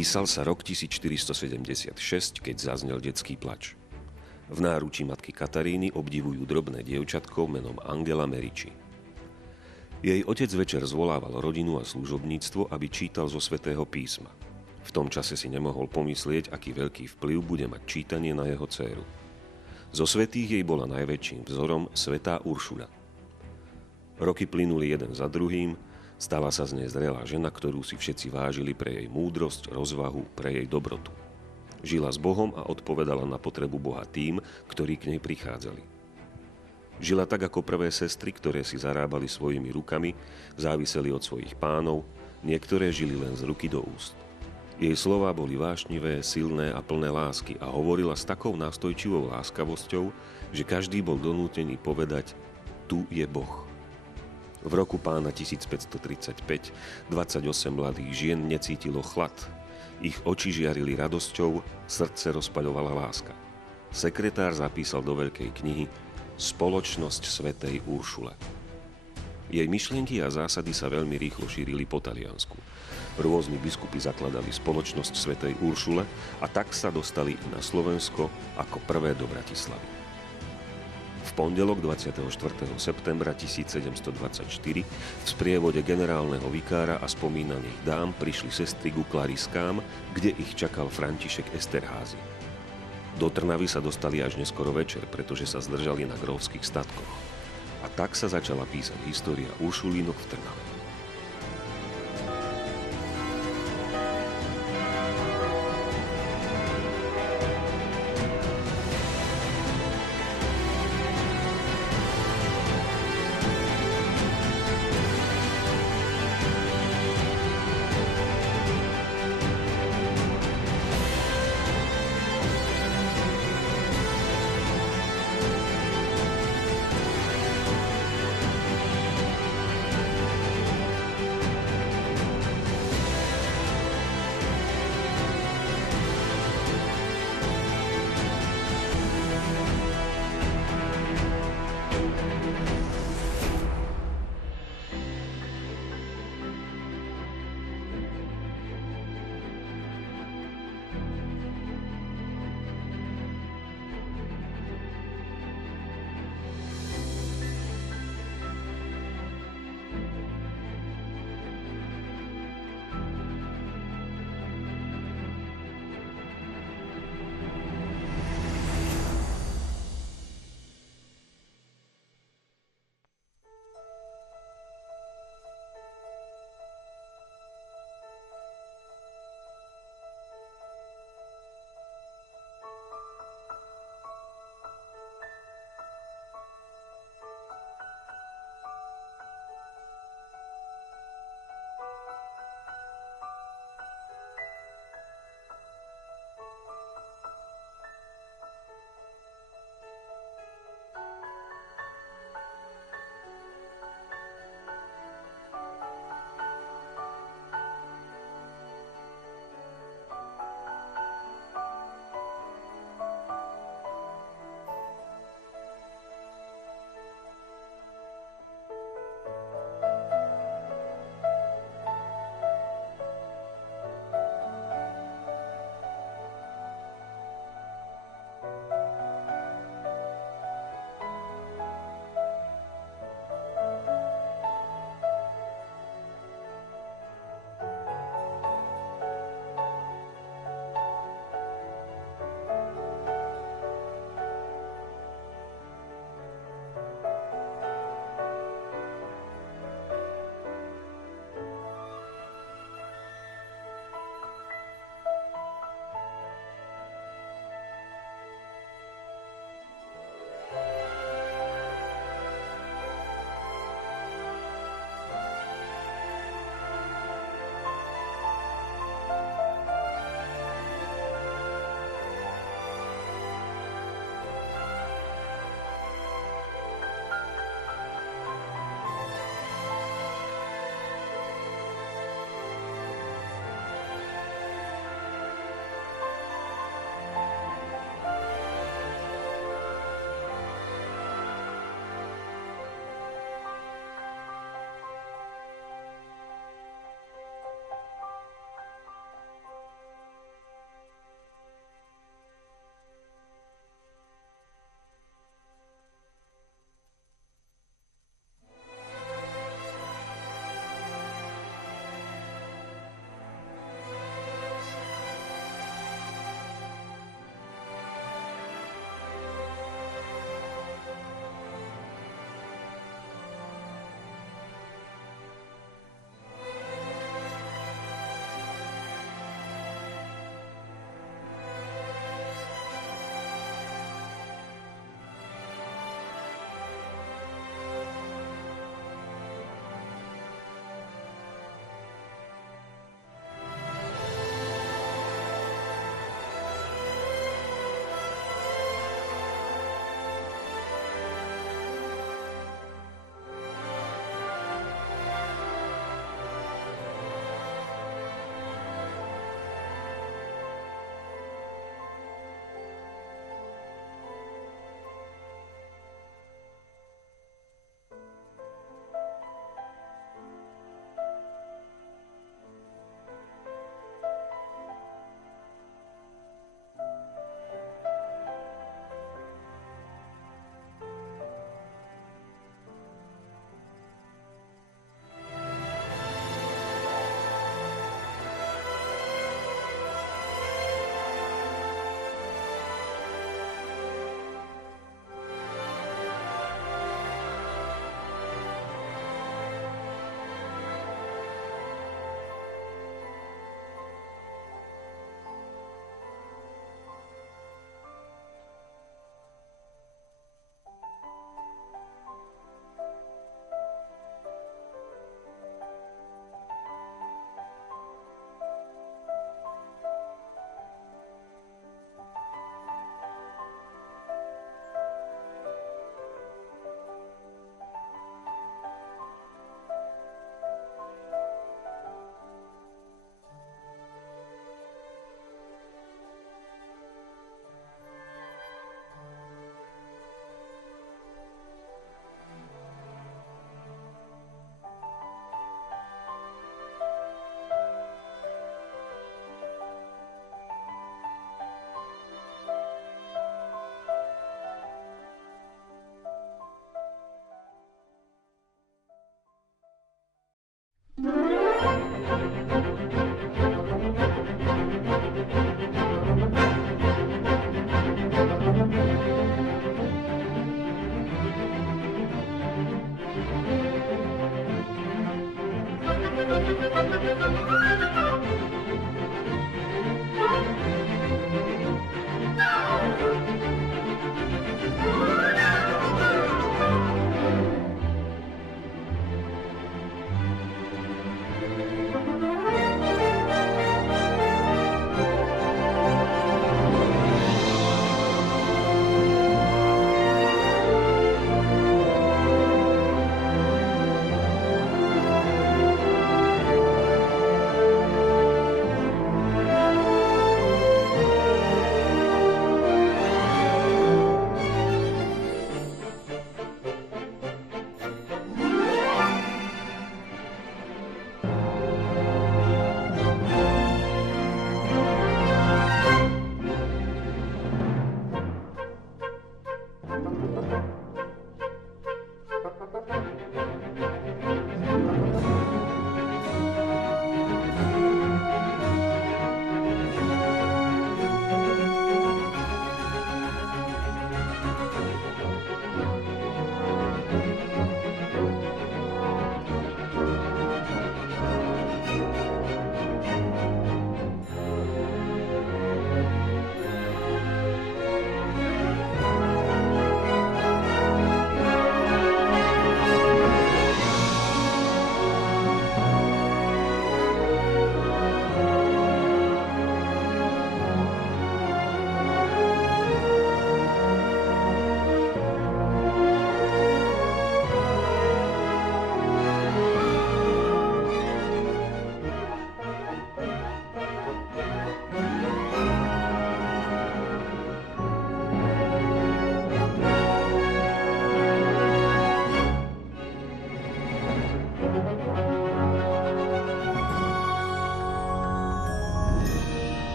Písal sa rok 1476, keď zaznel detský plač. V náručí matky Kataríny obdivujú drobné dievčatko menom Angela Merici. Jej otec večer zvolával rodinu a služobníctvo, aby čítal zo svätého písma. V tom čase si nemohol pomyslieť, aký veľký vplyv bude mať čítanie na jeho dcéru. Zo svätých jej bola najväčším vzorom svätá Uršula. Roky plynuli jeden za druhým, stala sa z nej zrelá žena, ktorú si všetci vážili pre jej múdrosť, rozvahu, pre jej dobrotu. Žila s Bohom a odpovedala na potrebu Boha tým, ktorí k nej prichádzali. Žila tak ako prvé sestry, ktoré si zarábali svojimi rukami, záviseli od svojich pánov, niektoré žili len z ruky do úst. Jej slová boli vášnivé, silné a plné lásky a hovorila s takou nástojčivou láskavosťou, že každý bol donútený povedať: tu je Boh. V roku pána 1535 28 mladých žien necítilo chlad. Ich oči žiarili radosťou, srdce rozpaľovala láska. Sekretár zapísal do veľkej knihy Spoločnosť svätej Uršule. Jej myšlienky a zásady sa veľmi rýchlo šírili po Taliansku. Rôzni biskupy zakladali Spoločnosť svätej Uršule a tak sa dostali i na Slovensko ako prvé do Bratislavy. V pondelok 24. septembra 1724 v sprievode generálneho vikára a spomínaných dám prišli sestry ku Klariskám, kde ich čakal František Esterházy. Do Trnavy sa dostali až neskoro večer, pretože sa zdržali na grófskych statkoch. A tak sa začala písať história Uršulínok v Trnave.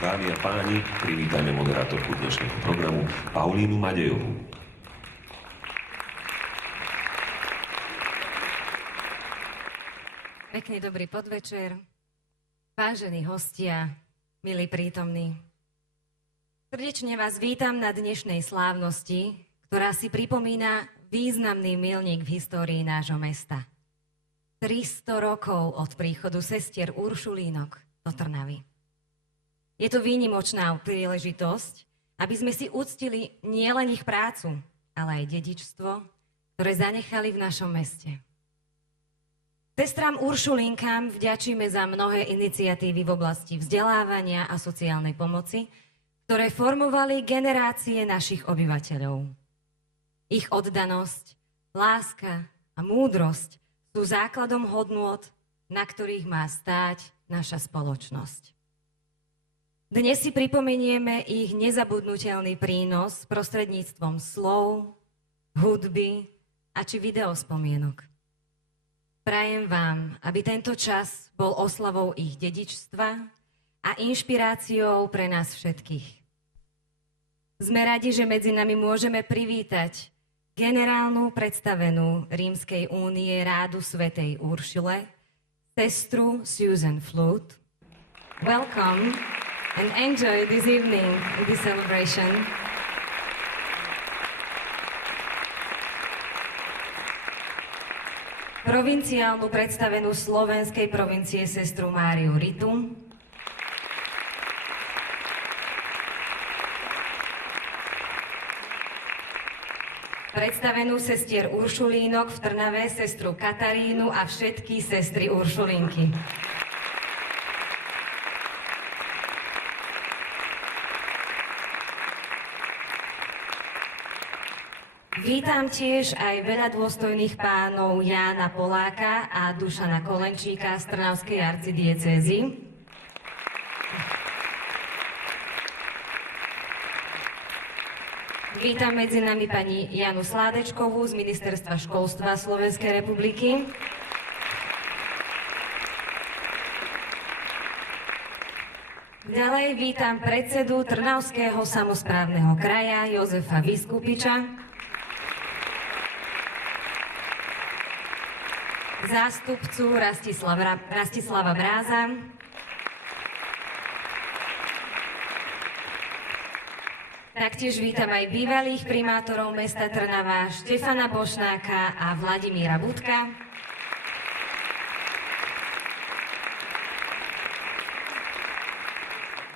Dámy a páni, privítajme moderátorku dnešného programu Paulínu Madejovú. Pekný dobrý podvečer, vážení hostia, milí prítomní. Srdečne vás vítam na dnešnej slávnosti, ktorá si pripomína významný milník v histórii nášho mesta. 300 rokov od príchodu sestier Uršulínok do Trnavy. Je to výnimočná príležitosť, aby sme si uctili nielen ich prácu, ale aj dedičstvo, ktoré zanechali v našom meste. Sestrám Uršulinkám vďačíme za mnohé iniciatívy v oblasti vzdelávania a sociálnej pomoci, ktoré formovali generácie našich obyvateľov. Ich oddanosť, láska a múdrosť sú základom hodnôt, na ktorých má stáť naša spoločnosť. Dnes si pripomenieme ich nezabudnutelný prínos prostredníctvom slov, hudby a či videospomienok. Prajem vám, aby tento čas bol oslavou ich dedičstva a inšpiráciou pre nás všetkých. Sme radi, že medzi nami môžeme privítať generálnu predstavenú Rímskej únie Rádu svätej Uršule, sestru Susan Flood. Welcome and enjoy this evening in this celebration. Provinciálnu predstavenú slovenskej provincie sestru Máriu Ritu. Predstavenú sestier Uršulínok v Trnave sestru Katarínu a všetky sestry Uršulínky. Vítam tiež aj veľa dôstojných pánov Jána Poláka a Dušana Kolenčíka z Trnavskej arcidiecézy. Vítam medzi nami pani Janu Sládečkovú z Ministerstva školstva Slovenskej republiky. Ďalej vítam predsedu Trnavského samosprávneho kraja Jozefa Vyskupiča, zástupcu Rastislava Bráza, taktiež vítam aj bývalých primátorov mesta Trnava Štefana Bošnáka a Vladimíra Budka.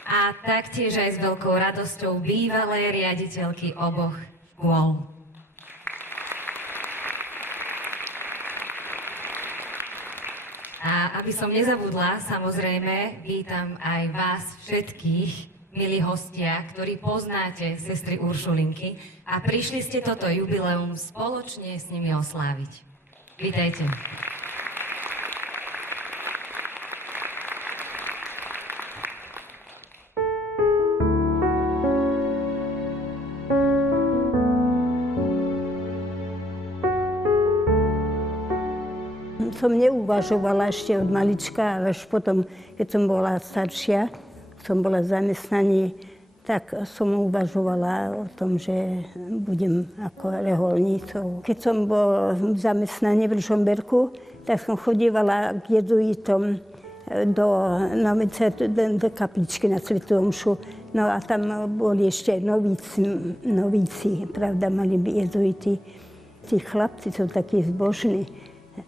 A taktiež aj s veľkou radosťou bývalé riaditeľky oboch škôl. A aby som nezabudla, samozrejme, vítam aj vás všetkých, milí hostia, ktorí poznáte sestry Uršulinky a prišli ste toto jubileum spoločne s nimi osláviť. Vítajte. Som neuvažovala ešte od malička, ale až potom, keď som bola staršia, som bola zamestnaní, tak som uvažovala o tom, že budem ako reholnícou. Keď som bol v zamestnaní v Ružomberku, tak som chodívala k jezuitom do kapličky na Svätú omšu. No a tam boli ešte novíci, pravda, mali by jezuiti. Tí chlapci sú takí zbožní,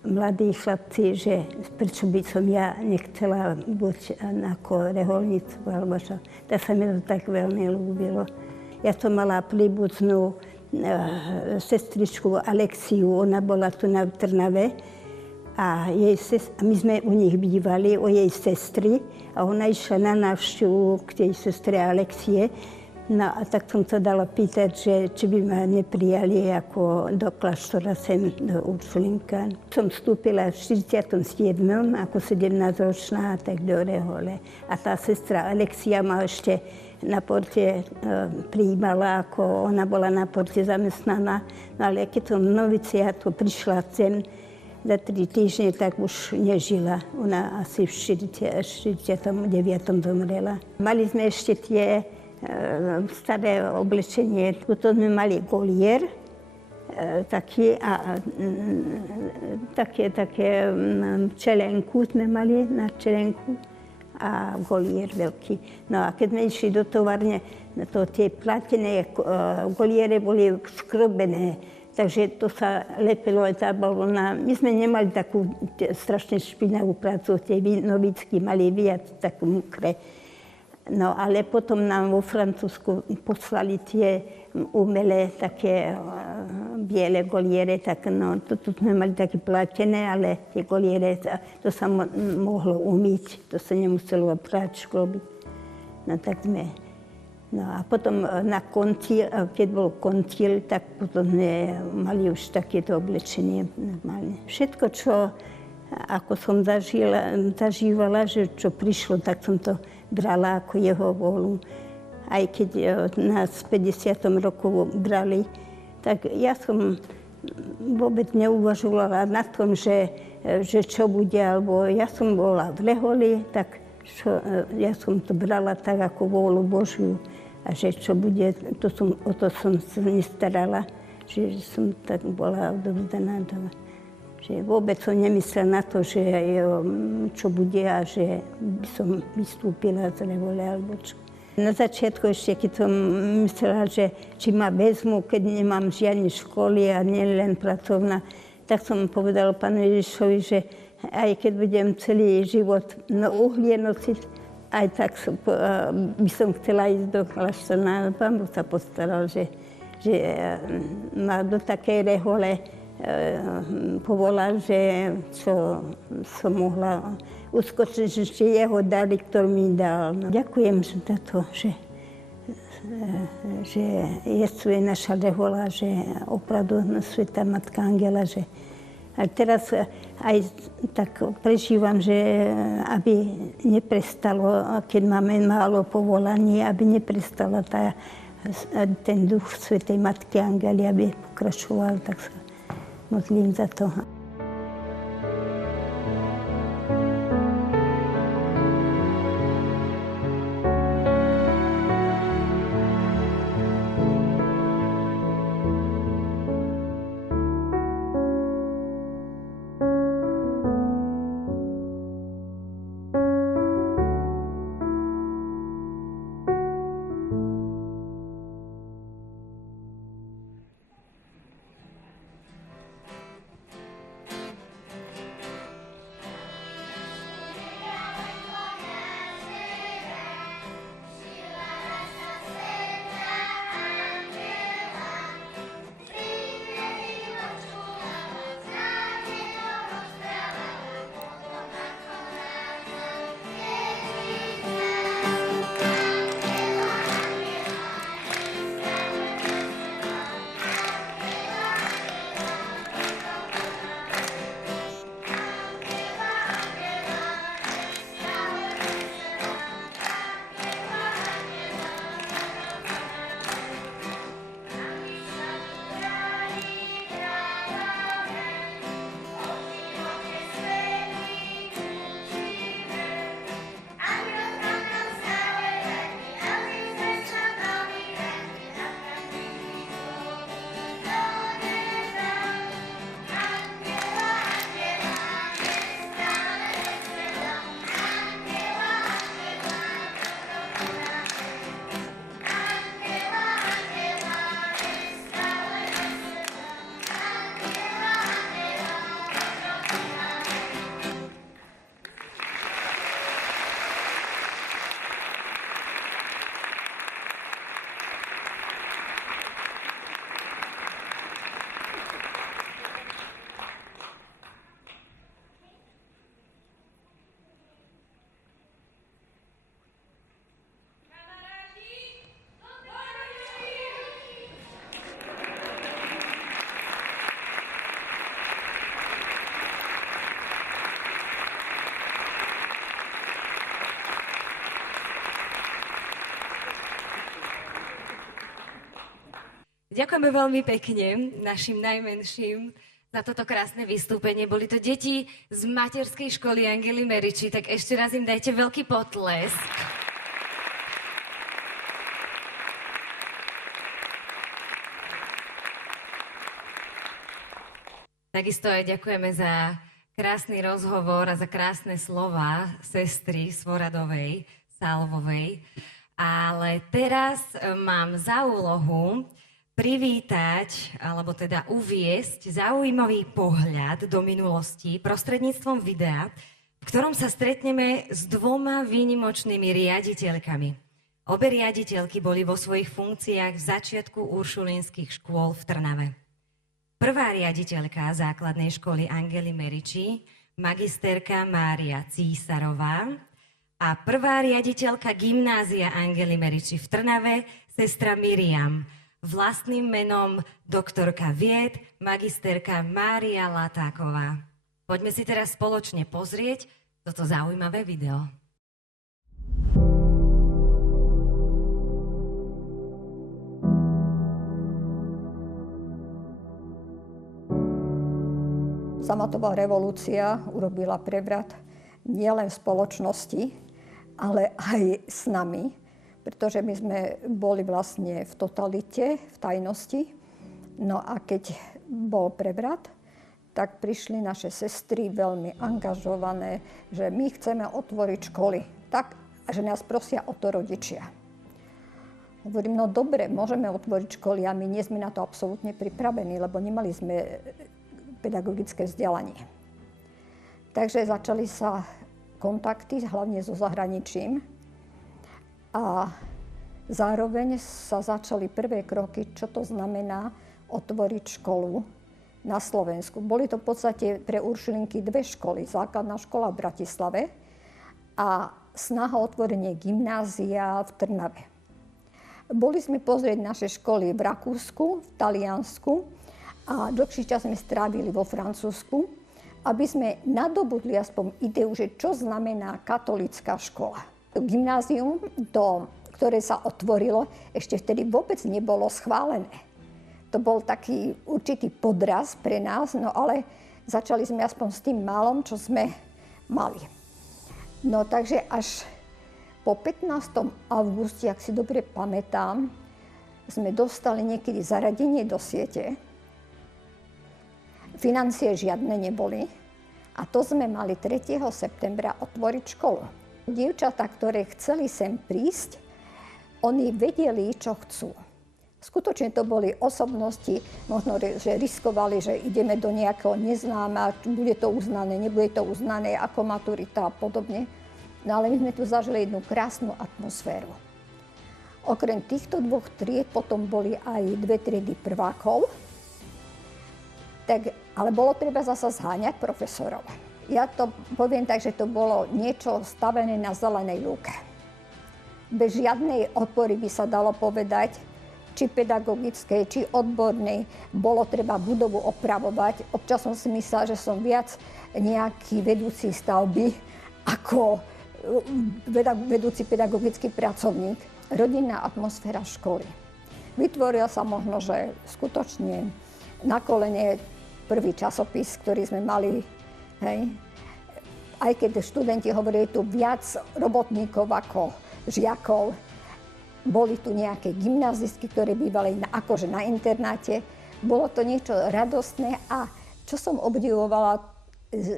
mladí chlapci, že prečo by som ja nechcela buď ako reholnicu, alebo čo. Tak sa mi to tak veľmi ľúbilo. Ja som mala príbuznú sestričku Alexiu, ona bola tu na Trnave a my sme u nich bývali, u jej sestry a ona išla na návštevu k tej sestre Alexie. No a tak som sa dala pýtať, že či by ma neprijali ako do kláštora sem, do Uršulinka. Som vstúpila v 47. ako 17-ročná, tak do rehole. A tá sestra Alexia ma ešte na porte prijímala, ako ona bola na porte zamestnaná. No ale keď som v noviciátu prišla sem, za 3 týždne, tak už nežila. Ona asi v 49. zomrela. Mali sme ešte tie staré oblečenie. Tuto sme mali golier, také čelenku sme mali na čelenku a golier veľký. No a keď sme išli do továrne, to tie platené goliere boli škrobené, takže to sa lepilo aj tá balóna. My sme nemali takú strašne špinavú prácu, tie novícky mali viac takú mokre. No ale potom nám vo Francúzsku poslali tie umelé také biele goliere, tak no, tu sme mali také platené, ale tie goliere, to sa mohlo umyť, to sa nemuselo prať, škrobiť. No tak sme. No a potom na koncil, keď bol koncil, tak potom sme mali už takéto oblečenie normálne. Všetko, čo ako som zažívala, že čo prišlo, tak som to brala ako jeho vôľu. Aj keď nás v 50. roku brali, tak ja som vôbec neuvažovala na tom, že čo bude, alebo ja som bola v reholi, tak ja som to brala tak ako vôľu Božiu. A že čo bude, o to som sa nestarala. že som tak bola odovzdaná. Že vôbec som nemyslela na to, že čo bude a že by som vystúpila z revole alebo čo. Na začiatku ešte, keď som myslela, že či ma vezmu, keď nemám žiadne školy a nie len pracovná, tak som povedala pánu Ježišovi, že aj keď budem celý život na uhlie nosiť, aj tak by som chcela ísť do kláštora. Pán Boh sa postaral, že ma do takej rehole povolal, že čo som mohla uskočiť ešte jeho dary, ktorý mi dal. Ďakujem za to, že je naša rehola, že opravdu Svätá Matka Angela, že a teraz aj tak prežívam, že aby neprestalo, keď máme málo povolaní, aby neprestala ten duch Svätej Matky Angely, aby pokračoval, tak sa modlím za to. Ďakujeme veľmi pekne našim najmenším za toto krásne vystúpenie. Boli to deti z materskej školy Angely Meriči, tak ešte raz im dajte veľký potlesk. Takisto aj ďakujeme za krásny rozhovor a za krásne slova sestry Svoradovej, Salvovej. Ale teraz mám za úlohu privítať, alebo teda uviesť zaujímavý pohľad do minulosti prostredníctvom videa, v ktorom sa stretneme s dvoma výnimočnými riaditeľkami. Obe riaditeľky boli vo svojich funkciách v začiatku uršulínskych škôl v Trnave. Prvá riaditeľka základnej školy Angely Meriči, magisterka Mária Císarová, a prvá riaditeľka gymnázia Angely Meriči v Trnave, sestra Miriam, vlastným menom doktorka vied, magisterka Mária Latáková. Poďme si teraz spoločne pozrieť toto zaujímavé video. Sametová revolúcia urobila prevrat nielen v spoločnosti, ale aj s nami, pretože my sme boli vlastne v totalite, v tajnosti No a keď bol prevrat, tak prišli naše sestry veľmi angažované, že my chceme otvoriť školy. Tak, že nás prosia o to rodičia. Hovorím, no dobre, môžeme otvoriť školy a my nie sme na to absolútne pripravení, lebo nemali sme pedagogické vzdelanie. Takže začali sa kontakty, hlavne so zahraničím. A zároveň sa začali prvé kroky, čo to znamená otvoriť školu na Slovensku. Boli to v podstate pre Uršulinky 2 školy. Základná škola v Bratislave a snaha o otvorenie gymnázia v Trnave. Boli sme pozrieť naše školy v Rakúsku, v Taliansku a dlhší čas sme strávili vo Francúzsku, aby sme nadobudli aspoň ideu, že čo znamená katolická škola. Gymnázium, ktoré sa otvorilo, ešte vtedy vôbec nebolo schválené. To bol taký určitý podraz pre nás, no ale začali sme aspoň s tým malom, čo sme mali. No takže až po 15. auguste, ak si dobre pamätám, sme dostali niekedy zaradenie do siete. Financie žiadne neboli a to sme mali 3. septembra otvoriť školu. Dievčatá, ktoré chceli sem prísť, oni vedeli, čo chcú. Skutočne to boli osobnosti, možno, že riskovali, že ideme do nejakého neznáma, bude to uznané, nebude to uznané ako maturita a podobne. No ale my sme tu zažili jednu krásnu atmosféru. Okrem týchto 2 tried potom boli aj 2 triedy prvákov. Ale bolo treba zasa zháňať profesorov. Ja to poviem tak, že to bolo niečo stavené na zelenej lúke. Bez žiadnej odpory by sa dalo povedať, či pedagogickej, či odbornej, bolo treba budovu opravovať. Občas som si myslela, že som viac nejaký vedúci stavby ako vedúci pedagogický pracovník. Rodinná atmosféra školy. Vytvoril sa možno, že skutočne na kolene prvý časopis, ktorý sme mali, hej. Aj keď študenti hovorili tu viac robotníkov ako žiakov, boli tu nejaké gymnazistky, ktoré bývali akože na internáte. Bolo to niečo radostné a čo som obdivovala,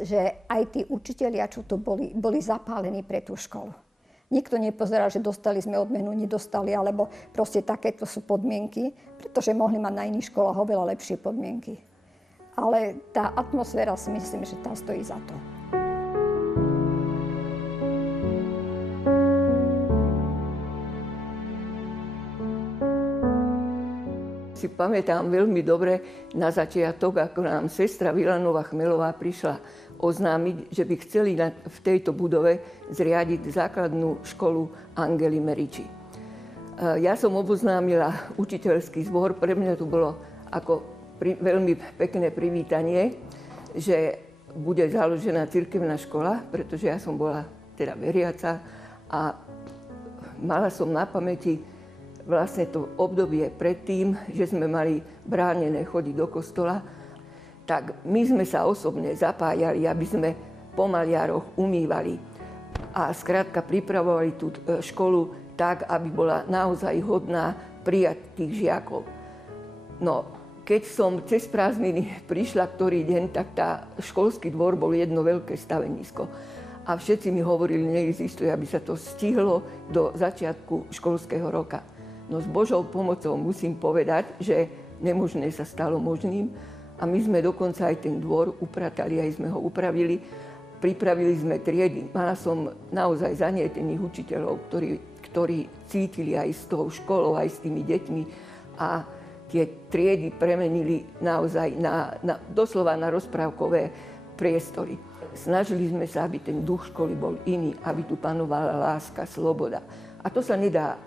že aj tí učitelia, čo tu boli zapálení pre tú školu. Nikto nepozeral, že dostali sme odmenu, nedostali, alebo proste takéto sú podmienky, pretože mohli mať na iných školách oveľa lepšie podmienky. Ale tá atmosféra si myslím, že tá stojí za to. Si pamätám veľmi dobre na začiatok, ako nám sestra Vilanová Chmelová prišla oznámiť, že by chceli v tejto budove zriadiť základnú školu Angely Meriči. Ja som oboznámila učiteľský zbor, pre mňa to bolo ako veľmi pekné privítanie, že bude založená cirkevná škola, pretože ja som bola teda veriaca a mala som na pamäti vlastne to obdobie predtým, že sme mali bránené chodiť do kostola, tak my sme sa osobne zapájali, aby sme po maliaroch umývali a skrátka pripravovali tú školu tak, aby bola naozaj hodná prijať tých žiakov. No, keď som cez prázdniny prišla ktorý deň, tak školský dvor bol jedno veľké stavenisko. A všetci mi hovorili, neexistuje, aby sa to stihlo do začiatku školského roka. No s Božou pomocou musím povedať, že nemožné sa stalo možným a my sme dokonca aj ten dvor upratali, aj sme ho upravili. Pripravili sme triedy. Mala som naozaj zanietených učiteľov, ktorí cítili aj s tou školou, aj s tými deťmi a tie triedy premenili naozaj doslova na rozprávkové priestory. Snažili sme sa, aby ten duch školy bol iný, aby tu panovala láska, sloboda. A to sa nedá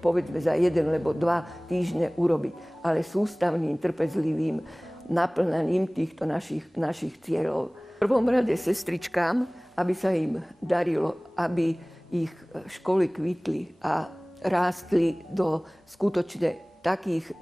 povedzme za 1 alebo 2 týždne urobiť, ale sústavným, trpezlivým naplňaním týchto našich cieľov. V prvom rade sestričkám, aby sa im darilo, aby ich školy kvitli a rástli do skutočne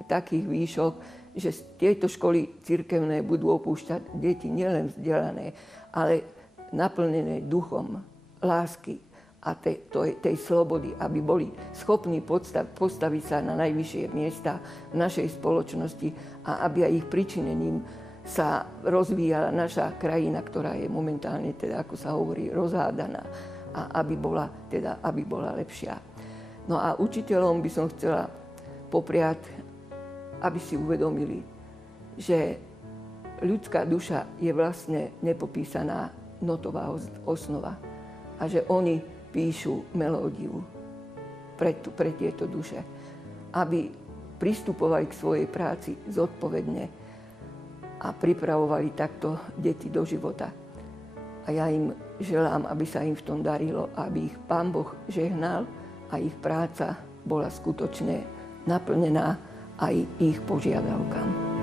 takých výšok, že tieto školy cirkevné budú opúšťať deti nielen vzdelané, ale naplnené duchom lásky a tej slobody, aby boli schopní postaviť sa na najvyššie miesta v našej spoločnosti a aby aj ich pričinením sa rozvíjala naša krajina, ktorá je momentálne, teda, ako sa hovorí, rozhádaná a aby bola lepšia. No a učiteľom by som chcela popriať, aby si uvedomili, že ľudská duša je vlastne nepopísaná notová osnova a že oni píšu melódiu pre tieto duše, aby pristupovali k svojej práci zodpovedne a pripravovali takto deti do života. A ja im želám, aby sa im v tom darilo, aby ich Pán Boh žehnal a ich práca bola skutočne naplnená aj ich požiadavkám.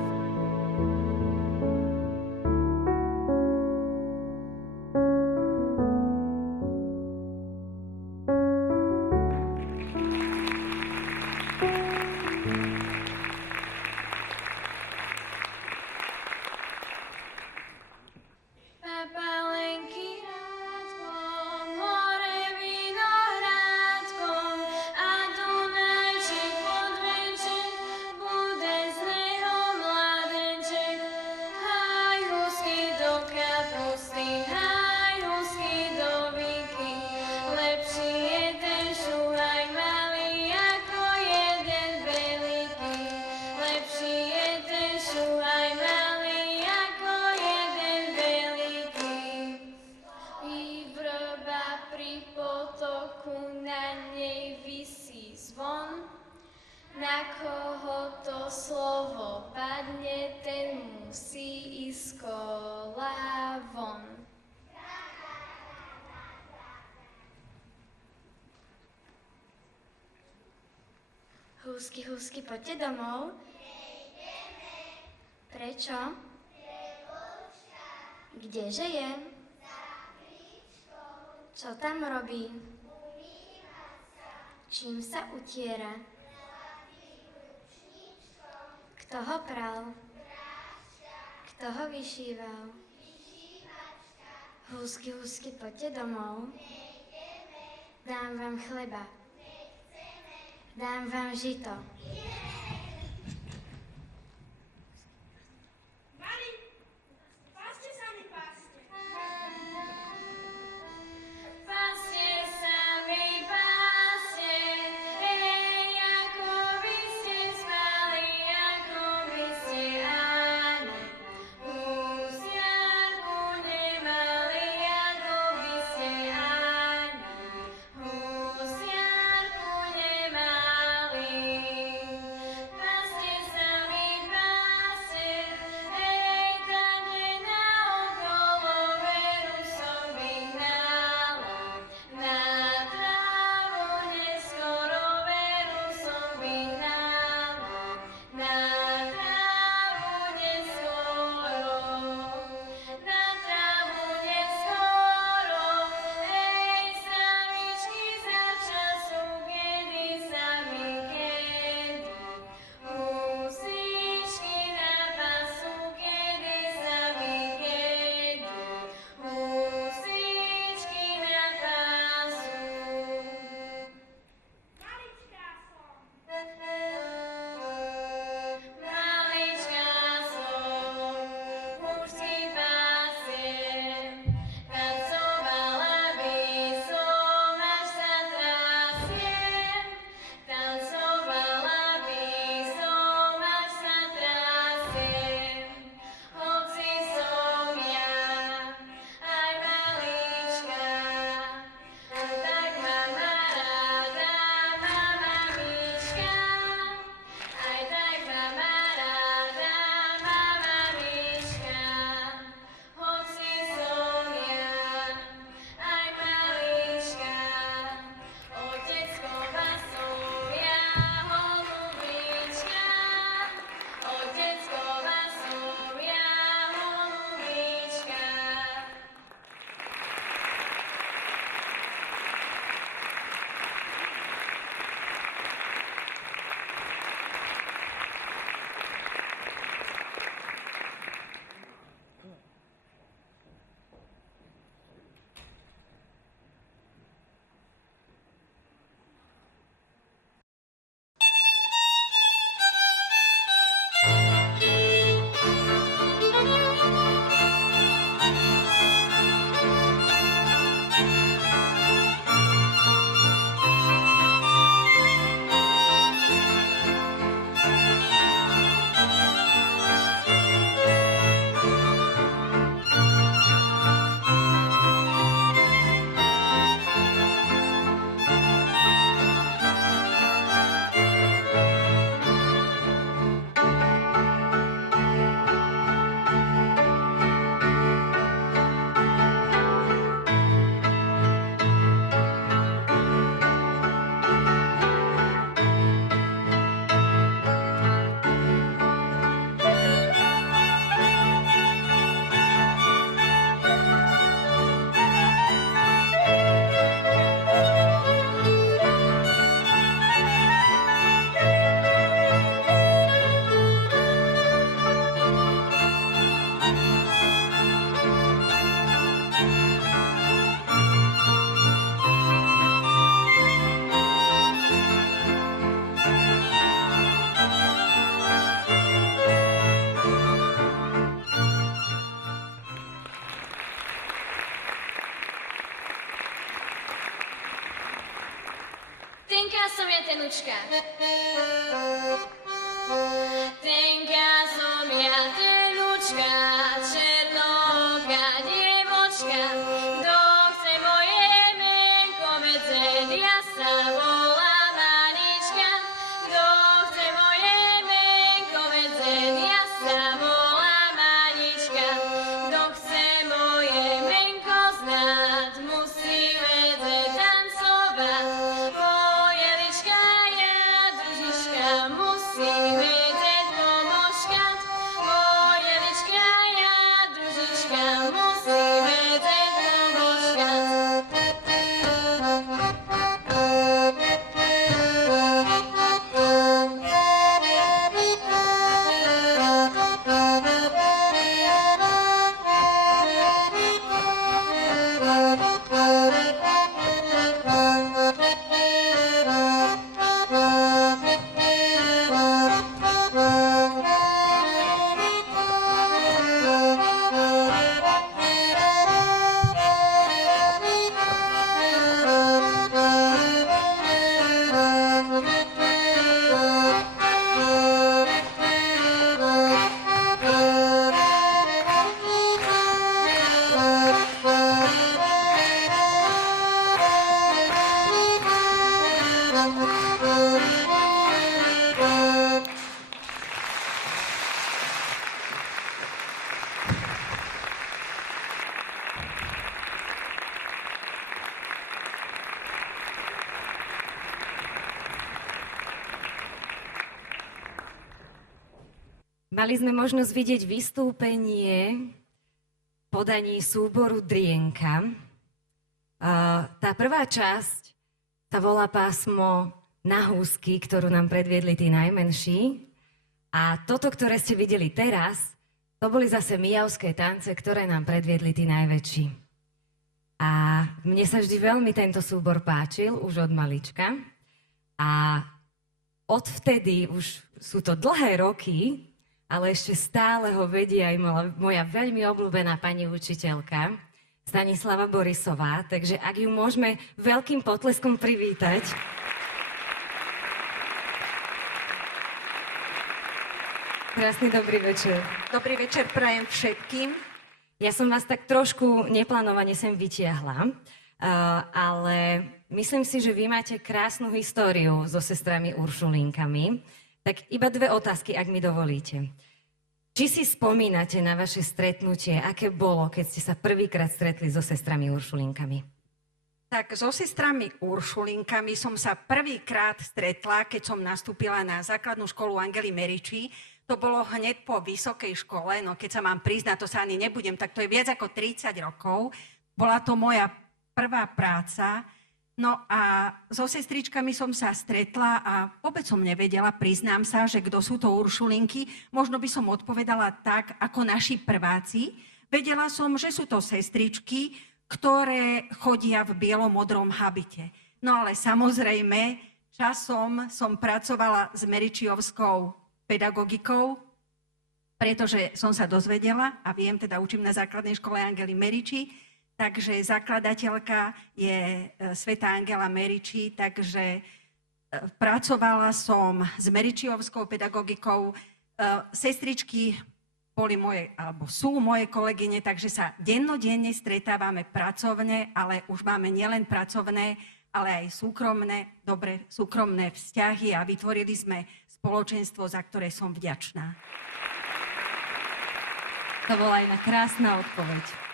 Húsky, húsky, poďte domov. Nejdeme. Prečo? Prepočka. Kdeže je? Za príčkou. Čo tam robí? Umýva sa. Čím sa utiera? Zlatým ručníčkom. Kto ho pral? Prášťa. Kto ho vyšíval? Vyšívačka. Húsky, húsky, poďte domov. Nejdeme. Dám vám chleba. Dám vám žito. Mali, páste sami, páste. Páste sami, páste. Hej, ako by ste spali, ako by ste ani húsiarku nemali, ako by ste ani húsiarku nemali. som ja tenučka. Tenká som ja tenučka, černooká dievočka. Kto chce moje menko vedieť, ja sa volám Anička. Kto chce moje menko vedieť, ja sa volám Anička. Kto chce moje menko znať, musí vedieť tancovať. Moje lička, ja družička, musí vedieť pomožkať. Moje lička, ja družička, musí vedieť pomožkať. Mali sme možnosť vidieť vystúpenie v podaní súboru Drienka. Tá prvá časť sa volá pásmo Na húsky, ktorú nám predviedli tí najmenší. A toto, ktoré ste videli teraz, to boli zase mijavské tance, ktoré nám predviedli tí najväčší. A mne sa vždy veľmi tento súbor páčil, už od malička. A odvtedy, už sú to dlhé roky, ale ešte stále ho vedie aj moja veľmi obľúbená pani učiteľka, Stanislava Borisová. Takže ak ju môžeme veľkým potleskom privítať. Krásny dobrý večer. Dobrý večer prajem všetkým. Ja som vás tak trošku neplánovane sem vytiahla, ale myslím si, že vy máte krásnu históriu so sestrami Uršulínkami. Tak iba dve otázky, ak mi dovolíte. Či si spomínate na vaše stretnutie, aké bolo, keď ste sa prvýkrát stretli so sestrami Uršulínkami? Tak so sestrami Uršulínkami som sa prvýkrát stretla, keď som nastúpila na základnú školu Angely Meriči. To bolo hneď po vysokej škole, no keď sa mám priznať, to sa ani nebudem, tak to je viac ako 30 rokov. Bola to moja prvá práca. No a so sestričkami som sa stretla a vôbec som nevedela, priznám sa, že kto sú to Uršulinky. Možno by som odpovedala tak, ako naši prváci. Vedela som, že sú to sestričky, ktoré chodia v bielomodrom habite. No ale samozrejme, časom som pracovala s Meričiovskou pedagogikou, pretože som sa dozvedela a viem, teda učím na základnej škole Angely Meriči, takže zakladateľka je svätá Angela Meriči, takže pracovala som s Meričiovskou pedagogikou. Sestričky boli moje, alebo sú moje kolegyne, takže sa dennodenne stretávame pracovne, ale už máme nielen pracovné, ale aj súkromné vzťahy a vytvorili sme spoločenstvo, za ktoré som vďačná. To bola iná krásna odpoveď.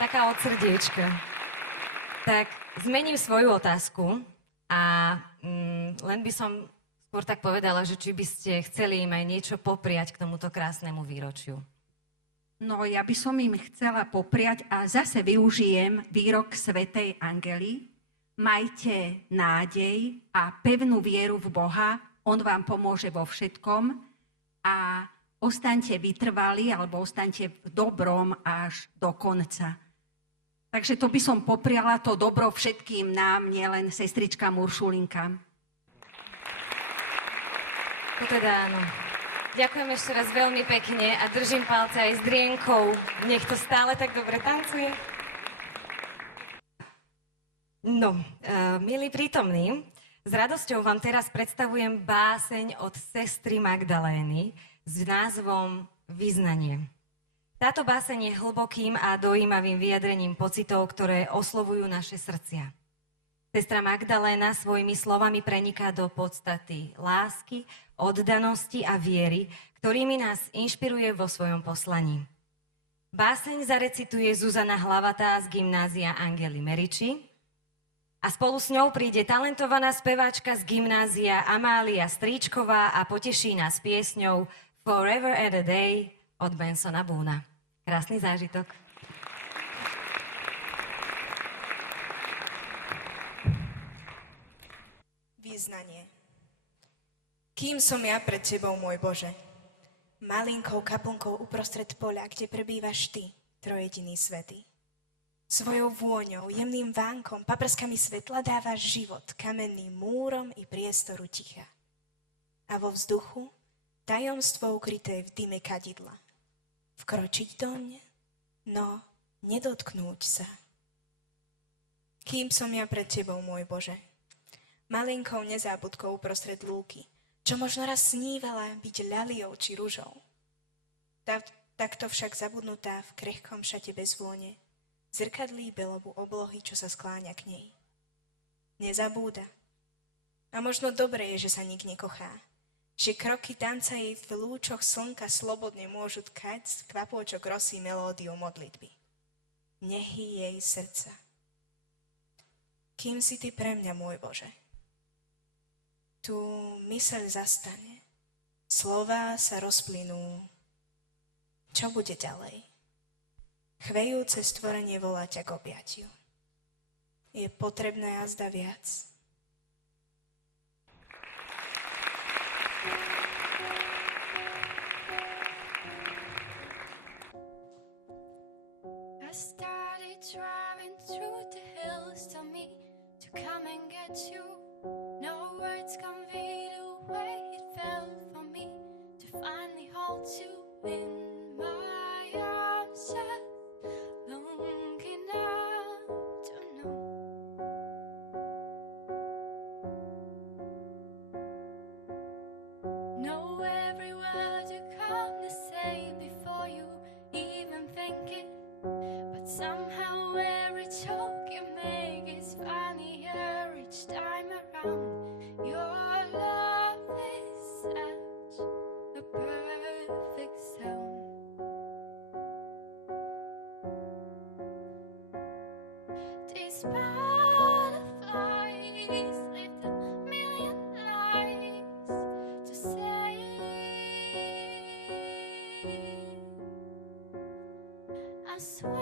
Taká od srdiečka. Tak zmením svoju otázku a len by som skôr tak povedala, že či by ste chceli im aj niečo popriať k tomuto krásnemu výročiu. No, ja by som im chcela popriať a zase využijem výrok svätej Angely. Majte nádej a pevnú vieru v Boha, on vám pomôže vo všetkom a ostaňte vytrvalí alebo ostaňte v dobrom až do konca. Takže to by som popriala to dobro všetkým nám, nielen sestričkám Uršulinkám. To teda áno. Ďakujem ešte raz veľmi pekne a držím palce aj s Drienkou. Nech to stále tak dobre tancuje. No, milí prítomní, s radosťou vám teraz predstavujem báseň od sestry Magdalény s názvom Vyznanie. Táto báseň je hlbokým a dojímavým vyjadrením pocitov, ktoré oslovujú naše srdcia. Sestra Magdaléna svojimi slovami preniká do podstaty lásky, oddanosti a viery, ktorými nás inšpiruje vo svojom poslaní. Báseň zarecituje Zuzana Hlavatá z gymnázia Angely Meriči a spolu s ňou príde talentovaná speváčka z gymnázia Amália Stríčková a poteší nás piesňou Forever and a Day od Bensona Boona. Krásny zážitok. Vyznanie. Kým som ja pred tebou, môj Bože? Malinkou kaplnkou uprostred poľa, kde prebývaš ty, trojediný svätý. Svojou vôňou, jemným vánkom, paprskami svetla dávaš život kamenným múrom i priestoru ticha. A vo vzduchu tajomstvo ukryté v dyme kadidla. Vkročiť do mne? No, nedotknúť sa. Kým som ja pred tebou, môj Bože? Malinkou nezábudkou uprostred lúky, čo možno raz snívala byť ľaliou či ružou. Takto však zabudnutá v krehkom šate bez vône, zrkadlí belobu oblohy, čo sa skláňa k nej. Nezabúda. A možno dobre je, že sa nik nekochá, že kroky tanca jej v lúčoch slnka slobodne môžu tkať z kvapôčok rosy melódiu modlitby. Nehy jej srdca. Kým si ty pre mňa, môj Bože? Tu myseľ zastane, slová sa rozplynú. Čo bude ďalej? Chvejúce stvorenie volá ťa k objatiu. Je potrebné azda viac. I started driving through the hills to me to come and get you. No words convey the way it felt for me to finally hold you in my arms just long enough to know. Know every word you come to say before you even think it, but somehow every joke you make is funnier each time around. Your love is such a perfect sound. These butterflies lived a million lives to say. I swear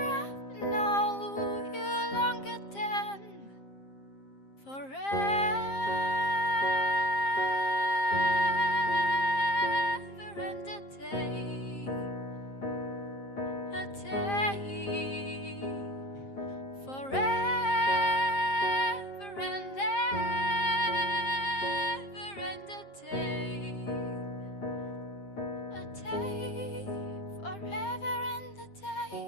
I've known you longer than forever and a day, forever and ever and a day, forever and a day.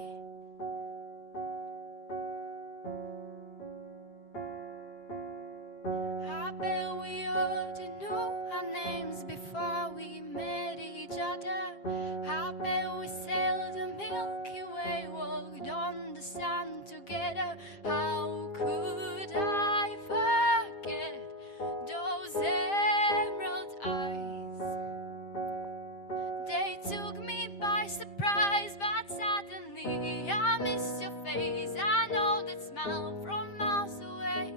I bet we already knew our names before we met each other. I bet we sailed the Milky Way, walked on the sun together. How could I forget those emerald eyes? They took me by surprise, but suddenly I missed your face. I know that smile from miles away.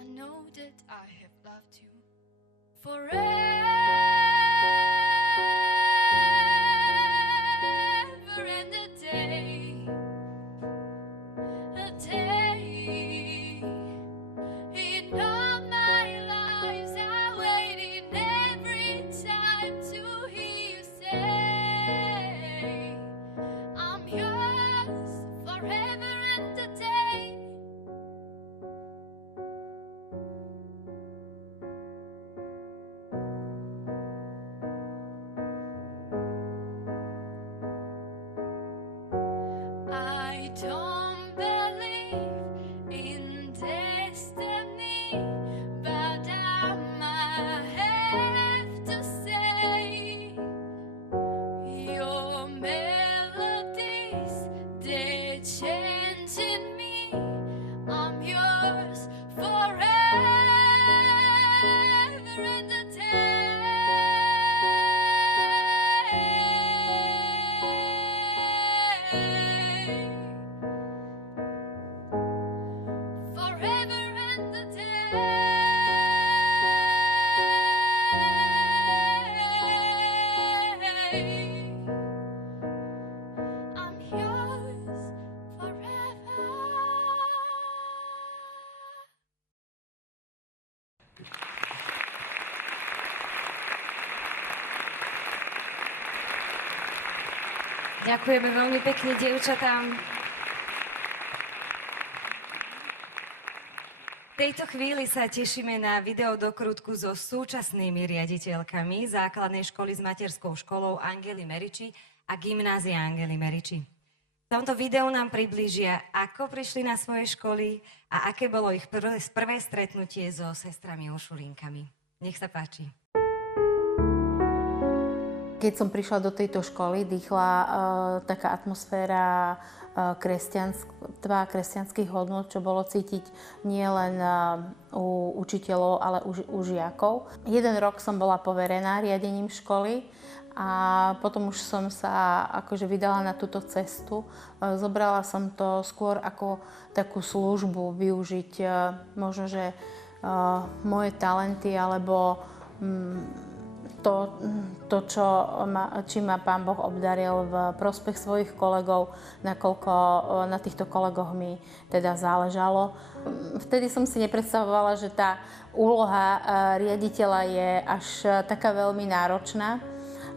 I know that I have loved you forever and a day, a day. In all my lives I waited every time to hear you say, I'm yours forever and a day. I don't believe Ďakujeme veľmi pekne, dievčatám. V tejto chvíli sa tešíme na videodokrutku so súčasnými riaditeľkami Základnej školy s materskou školou Angely Meriči a Gymnázia Angely Meriči. V tomto videu nám priblížia, ako prišli na svoje školy a aké bolo ich prvé stretnutie so sestrami Uršulinkami. Nech sa páči. Keď som prišla do tejto školy, dýchla taká atmosféra kresťanských hodnôt, čo bolo cítiť nielen u učiteľov, ale u žiakov. 1 rok som bola poverená riadením školy a potom už som sa akože vydala na túto cestu. Zobrala som to skôr ako takú službu, využiť možno, že moje talenty alebo čím ma Pán Boh obdaril v prospech svojich kolegov, nakoľko na týchto kolegoch mi teda záležalo. Vtedy som si nepredstavovala, že tá úloha riaditeľa je až taká veľmi náročná.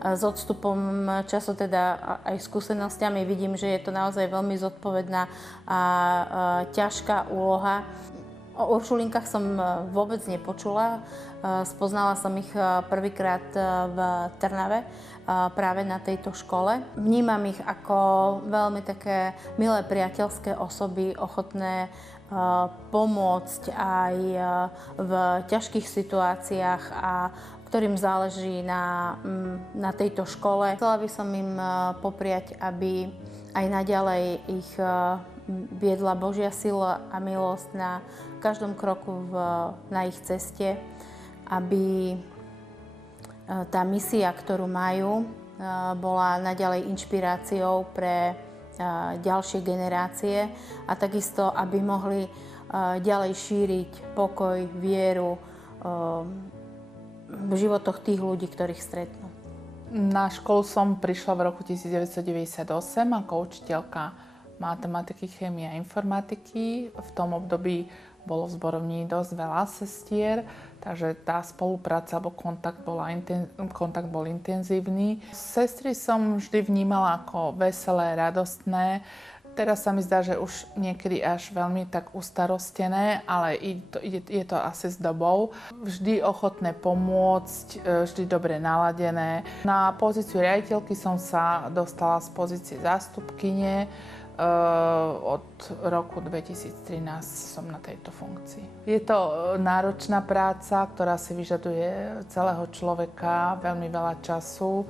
S odstupom času, teda aj skúsenostiami, vidím, že je to naozaj veľmi zodpovedná a ťažká úloha. O Uršulinkách som vôbec nepočula. Spoznala som ich prvýkrát v Trnave, práve na tejto škole. Vnímam ich ako veľmi také milé priateľské osoby, ochotné pomôcť aj v ťažkých situáciách a ktorým záleží na tejto škole. Chcela by som im popriať, aby aj naďalej ich viedla Božia sila a milosť na každom kroku na ich ceste, aby tá misia, ktorú majú, bola naďalej inšpiráciou pre ďalšie generácie a takisto, aby mohli ďalej šíriť pokoj, vieru v životoch tých ľudí, ktorých stretnú. Na školu som prišla v roku 1998 ako učiteľka matematiky, chémie a informatiky. V tom období bolo v zborovni dosť veľa sestier, takže tá spolupráca alebo kontakt bol intenzívny. Sestry som vždy vnímala ako veselé, radostné. Teraz sa mi zdá, že už niekedy až veľmi tak ustarostené, ale je to asi s dobou. Vždy ochotné pomôcť, vždy dobre naladené. Na pozíciu riaditeľky som sa dostala z pozície zástupkyne. Od roku 2013 som na tejto funkcii. Je to náročná práca, ktorá si vyžaduje celého človeka veľmi veľa času.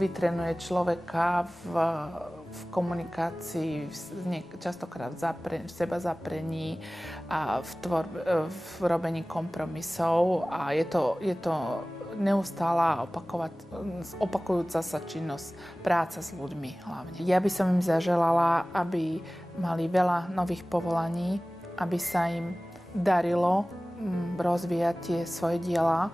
Vytrenuje človeka v komunikácii, častokrát v seba zaprení a v robení kompromisov. A je to neustála opakujúca sa činnosť, práca s ľuďmi hlavne. Ja by som im zaželala, aby mali veľa nových povolaní, aby sa im darilo rozvíjať tie svoje diela,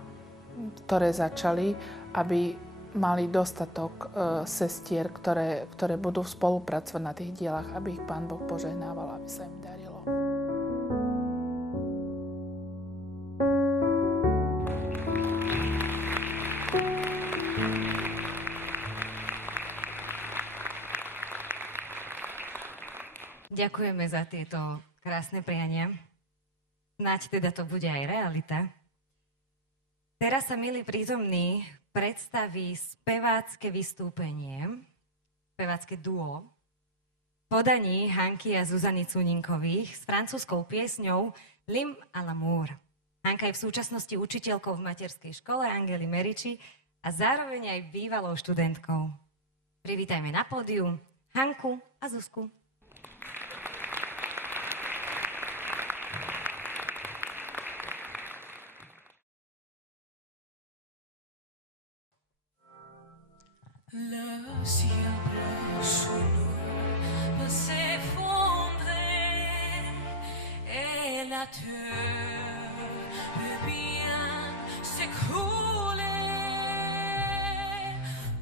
ktoré začali, aby mali dostatok sestier, ktoré budú spolupracovať na tých dielach, aby ich Pán Boh požehnával, aby sa im darilo. Ďakujeme za tieto krásne priania. Snáď teda to bude aj realita. Teraz sa, milí prítomní, predstaví spevácke vystúpenie, spevácke duo, v podaní Hanky a Zuzany Cuninkových s francúzskou piesňou L'Hymne à l'amour. Hanka je v súčasnosti učiteľkou v materskej škole Angely Meriči a zároveň aj bývalou študentkou. Privítajme na pódiu Hanku a Zuzku. Le ciel bleu sous nous peut s'effondrer et la terre peut bien s'écrouler.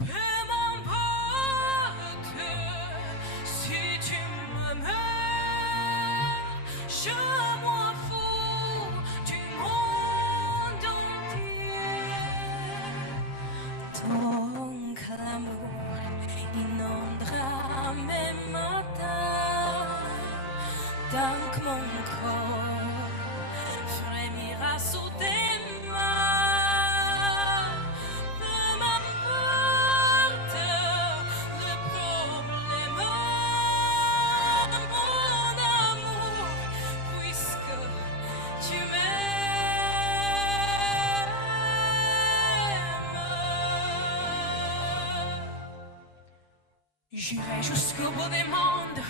Peu m'importe si tu me meurs, je m'en fous du monde entier. Donc l'amour que mon corps frémira sous tes mains. Peu m'importe le problème, mon amour, puisque tu m'aimes. J'irai jusqu'au bout des mondes,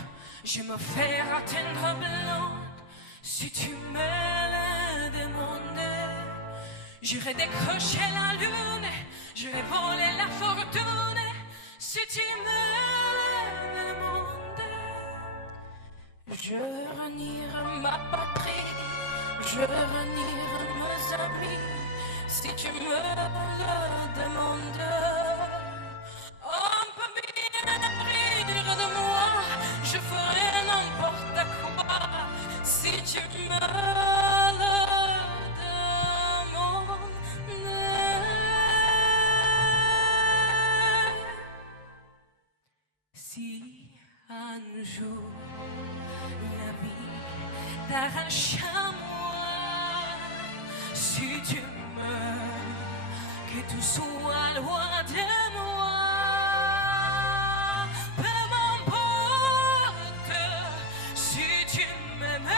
je me ferai atteindre blonde, si tu me le demandais. J'irai décrocher la lune, j'irai voler la fortune, si tu me demandais. Je renierai ma patrie, je renierai mes amis, si tu me le demandes. On peut bien rire de moi, je ferai n'importe quoi, si tu me le demandais. Si un jour la vie t'arrache à moi, si tu meurs, que tout soit loin de moi. Peu m'importe si tu m'aimais,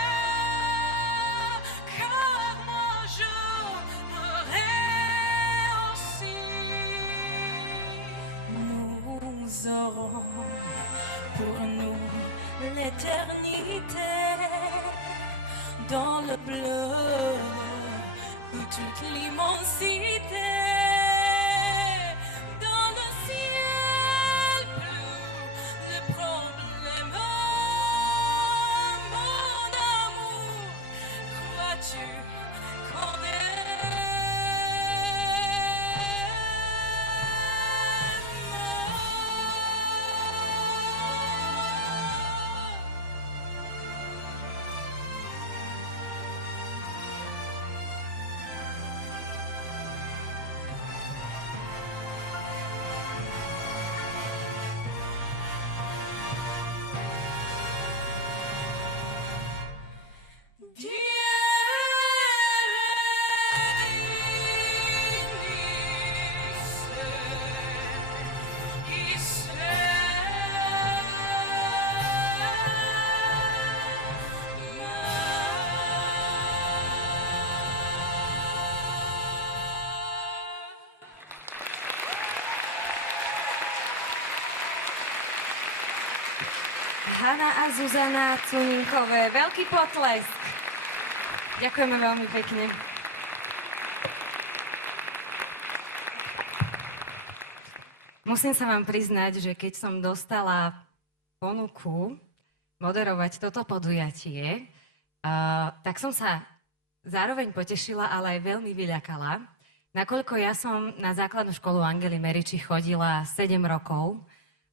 car moi je m'aurais aussi. Nous aurons pour nous l'éternité dans le bleu ou toute l'immensité. Dans le ciel bleu, le problème, mon amour, crois-tu qu'on Hana a Zuzana Cuninkové. Veľký potlesk. Ďakujeme veľmi pekne. Musím sa vám priznať, že keď som dostala ponuku moderovať toto podujatie, tak som sa zároveň potešila, ale aj veľmi vyľakala, nakoľko ja som na základnú školu Angely Meriči chodila 7 rokov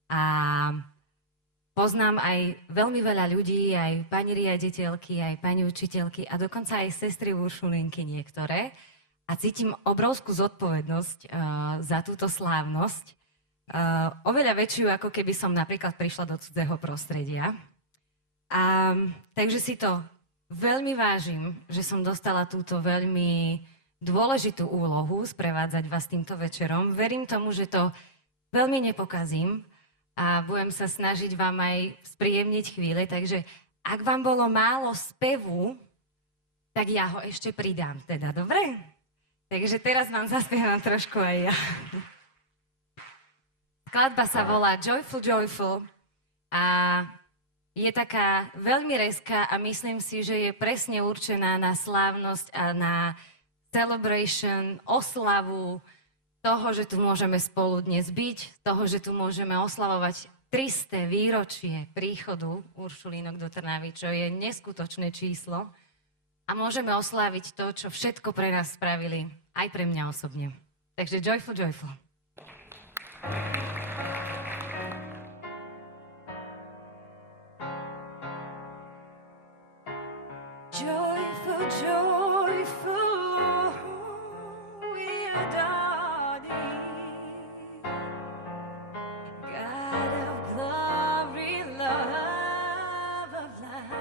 a poznám aj veľmi veľa ľudí, aj pani riaditeľky, aj pani učiteľky a dokonca aj sestry Uršulinky niektoré. A cítim obrovskú zodpovednosť za túto slávnosť. Oveľa väčšiu, ako keby som napríklad prišla do cudzého prostredia. Takže si to veľmi vážim, že som dostala túto veľmi dôležitú úlohu sprevádzať vás týmto večerom. Verím tomu, že to veľmi nepokazím. A budem sa snažiť vám aj spríjemniť chvíle, takže ak vám bolo málo spevu, tak ja ho ešte pridám, teda, dobre? Takže teraz vám zaspievam trošku aj ja. Skladba sa volá Joyful, Joyful a je taká veľmi rezká a myslím si, že je presne určená na slávnosť a na celebration, oslavu toho, že tu môžeme spolu dnes byť, toho, že tu môžeme oslavovať 300. výročie príchodu Uršulínok do Trnavy, čo je neskutočné číslo. A môžeme osláviť to, čo všetko pre nás spravili, aj pre mňa osobne. Takže Joyful, Joyful. Joyful, joyful, we adore thee. God of glory, love of life.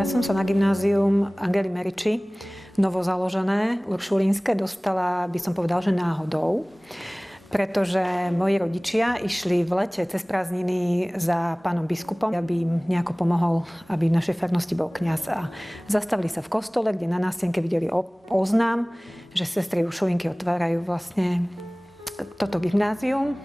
Ja som sa na gymnázium Angely Meriči, novozaložené, uršulínske, dostala, by som povedal, že náhodou. Pretože moji rodičia išli v lete cez prázdniny za pánom biskupom, aby im nejako pomohol, aby v našej farnosti bol kňaz. A zastavili sa v kostole, kde na nástenke videli oznám, že sestry uršulínky otvárajú vlastne toto gymnázium.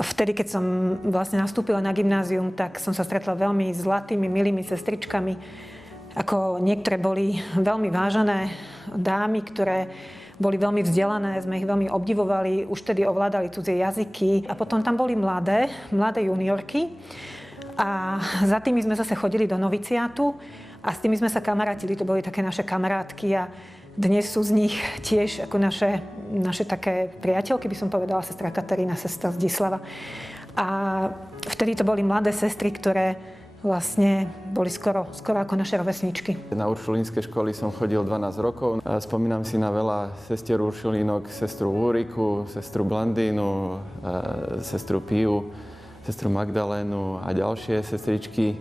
Vtedy, keď som vlastne nastúpila na gymnázium, tak som sa stretla veľmi zlatými, milými sestričkami. Ako niektoré boli veľmi vážené dámy, ktoré boli veľmi vzdelané, sme ich veľmi obdivovali, už tedy ovládali cudzie jazyky. A potom tam boli mladé juniorky. A za tými sme zase chodili do noviciátu a s tými sme sa kamarátili, to boli také naše kamarátky a dnes sú z nich tiež ako naše také priateľky, by som povedala, sestra Katarína, sestra Zdislava. A vtedy to boli mladé sestry, ktoré vlastne boli skoro ako naše rovesničky. Na uršulínske školy som chodil 12 rokov. Spomínam si na veľa sestier uršulínok, sestru Úriku, sestru Blandínu, sestru Piu, sestru Magdalénu a ďalšie sestričky.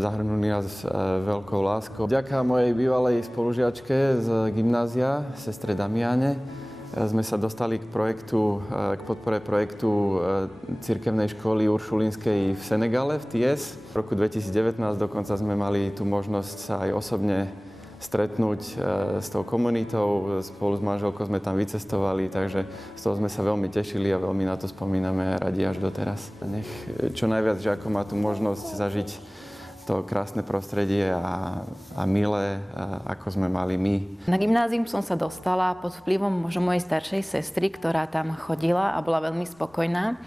Zahrnuli nás veľkou láskou. Vďaka mojej bývalej spolužiačke z gymnázia, sestre Damiane, sme sa dostali k podpore projektu cirkevnej školy uršulínskej v Senegale, v Thiès. V roku 2019 dokonca sme mali tú možnosť sa aj osobne stretnúť s tou komunitou. Spolu s manželkou sme tam vycestovali, takže z toho sme sa veľmi tešili a veľmi na to spomíname radi až doteraz. Nech čo najviac žiakov má tú možnosť zažiť to krásne prostredie a milé, ako sme mali my. Na gymnázium som sa dostala pod vplyvom možno mojej staršej sestry, ktorá tam chodila a bola veľmi spokojná.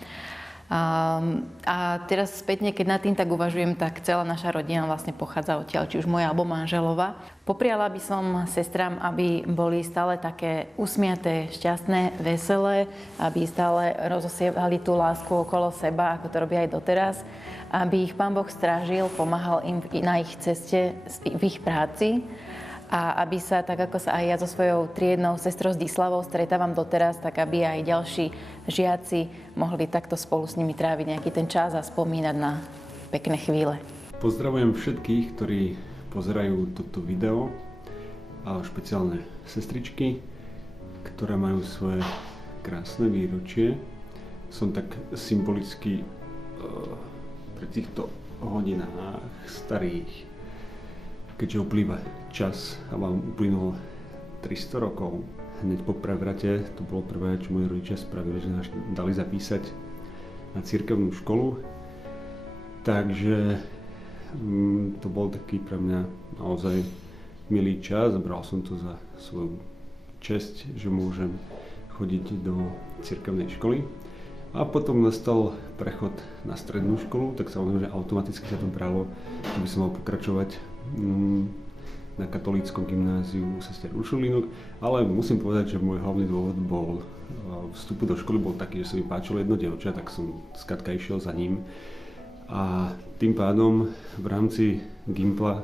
A teraz spätne, keď nad tým tak uvažujem, tak celá naša rodina vlastne pochádza odtiaľ, či už moja alebo manželova. Popriala by som sestram, aby boli stále také usmiaté, šťastné, veselé, aby stále rozosievali tú lásku okolo seba, ako to robia aj doteraz. Aby ich Pán Boh strážil, pomáhal im na ich ceste, v ich práci a aby sa, tak ako sa aj ja so svojou triednou sestrou Zdislavou stretávam doteraz, tak aby aj ďalší žiaci mohli takto spolu s nimi tráviť nejaký ten čas a spomínať na pekné chvíle. Pozdravujem všetkých, ktorí pozerajú toto video a špeciálne sestričky, ktoré majú svoje krásne výročie. Som tak symbolicky pri týchto hodinách starých, keďže uplýva čas a vám uplynulo 300 rokov. Hneď po prevrate, to bolo prvé, čo moji rodičia spravili, že nás dali zapísať na cirkevnú školu. Takže to bol taký pre mňa naozaj milý čas. Bral som to za svoju česť, že môžem chodiť do cirkevnej školy. A potom nastal prechod na strednú školu, tak samozrejme, že automaticky sa to bralo, že by som mal pokračovať na katolíckom gymnáziu sestier uršulínok, ale musím povedať, že môj hlavný dôvod bol vstupu do školy bol taký, že sa mi páčilo jedno dievča, tak som skrátka išiel za ním. A tým pádom v rámci Gimpla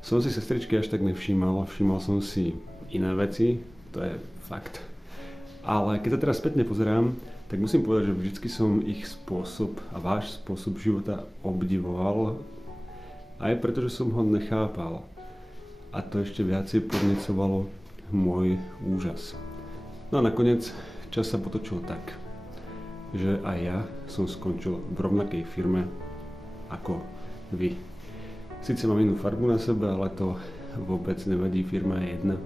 som si sestričky až tak nevšímal, všímal som si iné veci, to je fakt. Ale keď sa teraz spätne pozerám, tak musím povedať, že vždycky som ich spôsob a váš spôsob života obdivoval, aj preto, že som ho nechápal. A to ešte viacej podnecovalo môj úžas. No a nakoniec čas sa potočil tak, že aj ja som skončil v rovnakej firme ako vy. Sice mám inú farbu na sebe, ale to vôbec nevadí, firma je jedna.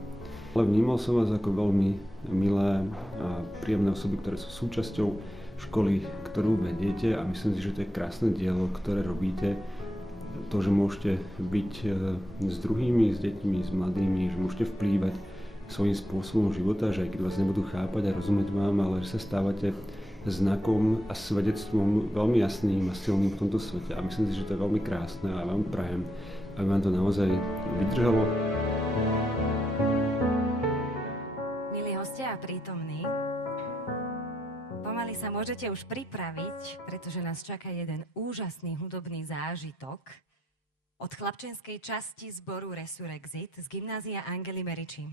Ale vnímal som vás ako veľmi milé a príjemné osoby, ktoré sú súčasťou školy, ktorú vediete a myslím si, že to je krásne dielo, ktoré robíte. To, že môžete byť s druhými, s deťmi, s mladými, že môžete vplývať svojím spôsobom života, že aj keď vás nebudú chápať a rozumieť vám, ale že sa stávate znakom a svedectvom veľmi jasným a silným v tomto svete. A myslím si, že to je veľmi krásne a vám prajem, aby vám to naozaj vydržalo. Prítomní. Pomaly sa môžete už pripraviť, pretože nás čaká jeden úžasný hudobný zážitok od chlapčenskej časti zboru Resurexit z gymnázia Angely Meriči.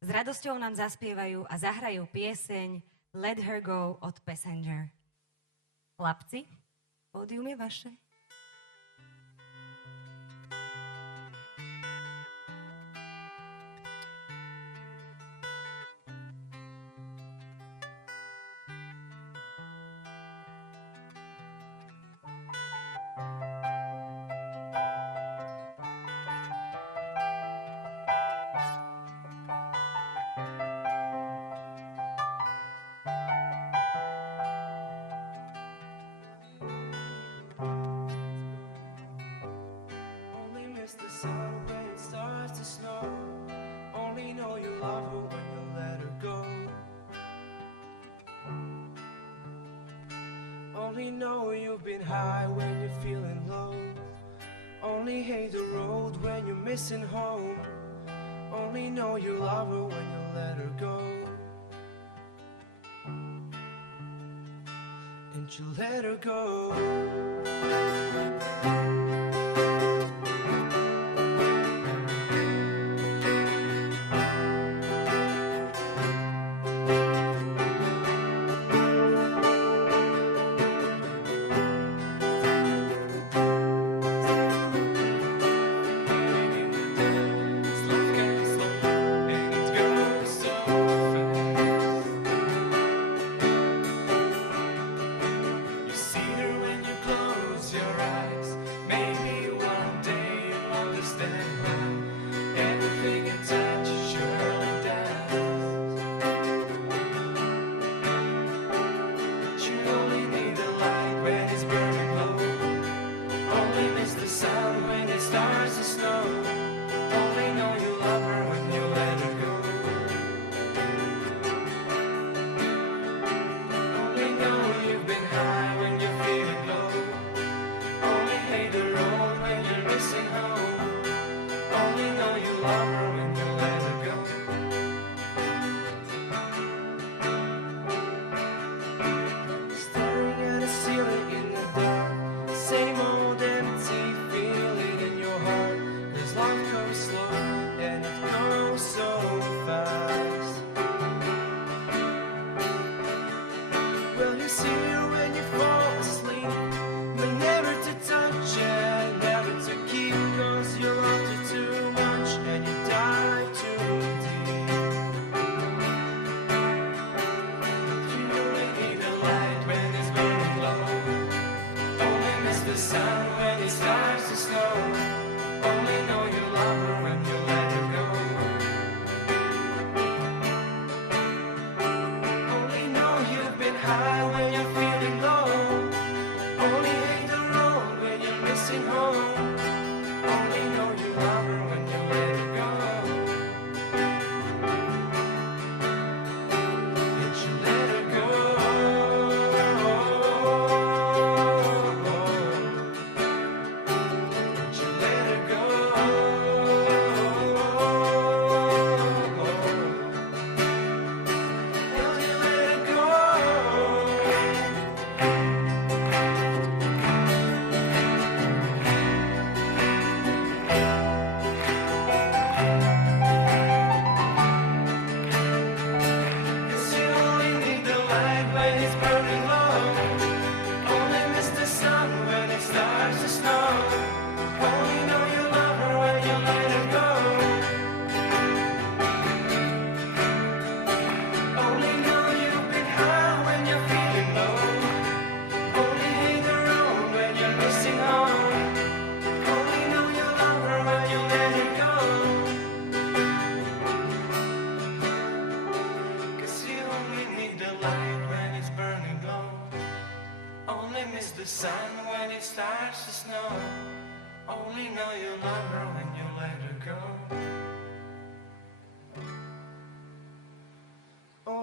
S radosťou nám zaspievajú a zahrajú pieseň Let Her Go od Passenger. Chlapci, pódium je vaše. Only know you've been high when you're feeling low. Only hate the road when you're missing home. Only know you love her when you let her go. And you let her go.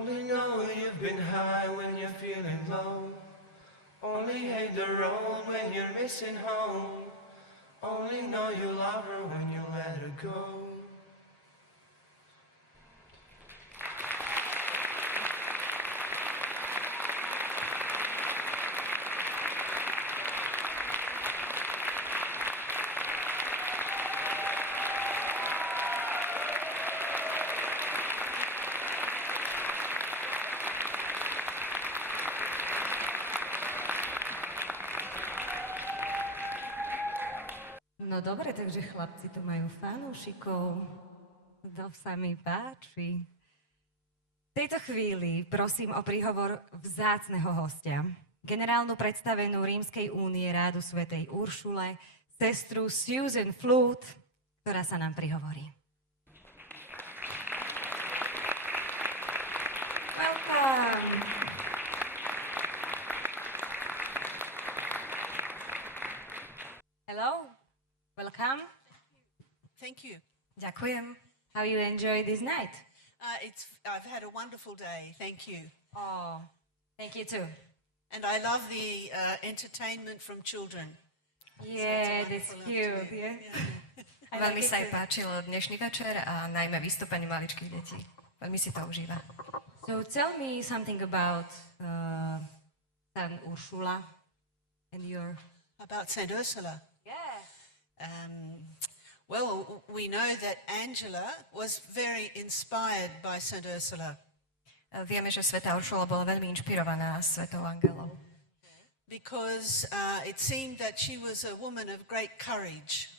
Only know you've been high when you're feeling low. Only hate the road when you're missing home. Only know you love her when you let her go. No dobre, takže chlapci tu majú fanúšikov. To sa mi páči. V tejto chvíli prosím o príhovor vzácneho hostia. Generálnu predstavenú Rímskej únie Rádu svätej Uršule, sestru Susan Flood, ktorá sa nám prihovorí. Welcome. Hello. Welcome. Thank you. Ďakujem. How you enjoy this night? I've had a wonderful day. Thank you. Oh, thank you too. And I love the entertainment from children. Yeah, that's cute. Yeah. Veľmi sa jej páčilo dnešný večer a najmä vystúpenie maličkých detí. Veľmi si to užíva. So tell me something about San Ursula and your... About St. Ursula? Yeah. Well, we know that Angela was very inspired by St. Ursula. Vieme, že svätá Uršula bola veľmi inšpirovaná svetou Angelou. Because it seemed that she was a woman of great courage.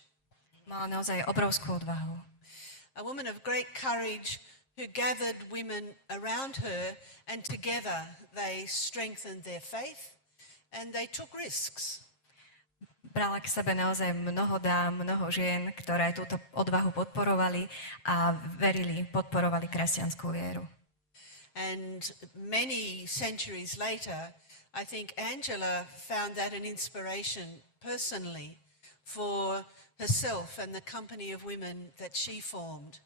Mala naozaj obrovskú odvahu. A woman of great courage who gathered women around her and together they strengthened their faith and they took risks. Brala k sebe naozaj mnoho dám, mnoho žien, ktoré túto odvahu podporovali a podporovali kresťanskú vieru. And many centuries later, I think Angela found that an inspiration personally for herself and the company of women that she formed.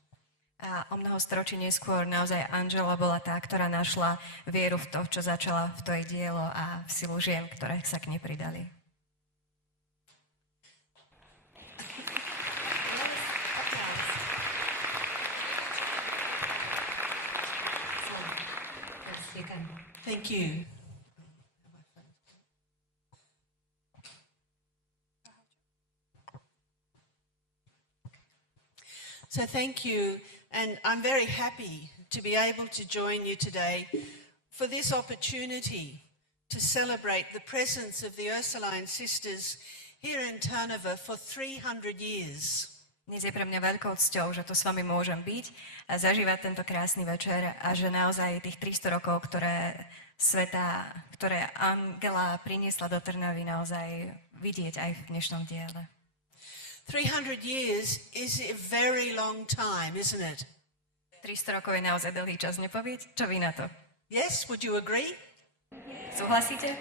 A o mnoho storočí neskôr naozaj Angela bola tá, ktorá našla vieru v to, čo začala v to jej dielo a v silu žien, ktoré sa k nej pridali. Thank you. So thank you, and I'm very happy to be able to join you today for this opportunity to celebrate the presence of the Ursuline sisters here in Turnover for 300 years. Dnes je pre mňa veľkou cťou, že tu s vami môžem byť a zažívať tento krásny večer a že naozaj tých 300 rokov, ktoré Angela priniesla do Trnavy, naozaj vidieť aj v dnešnom diele. 300 years is a very long time, isn't it? 300 rokov je naozaj dlhý čas, nepoviete? Čo vy na to? Yes, would you agree? Súhlasíte?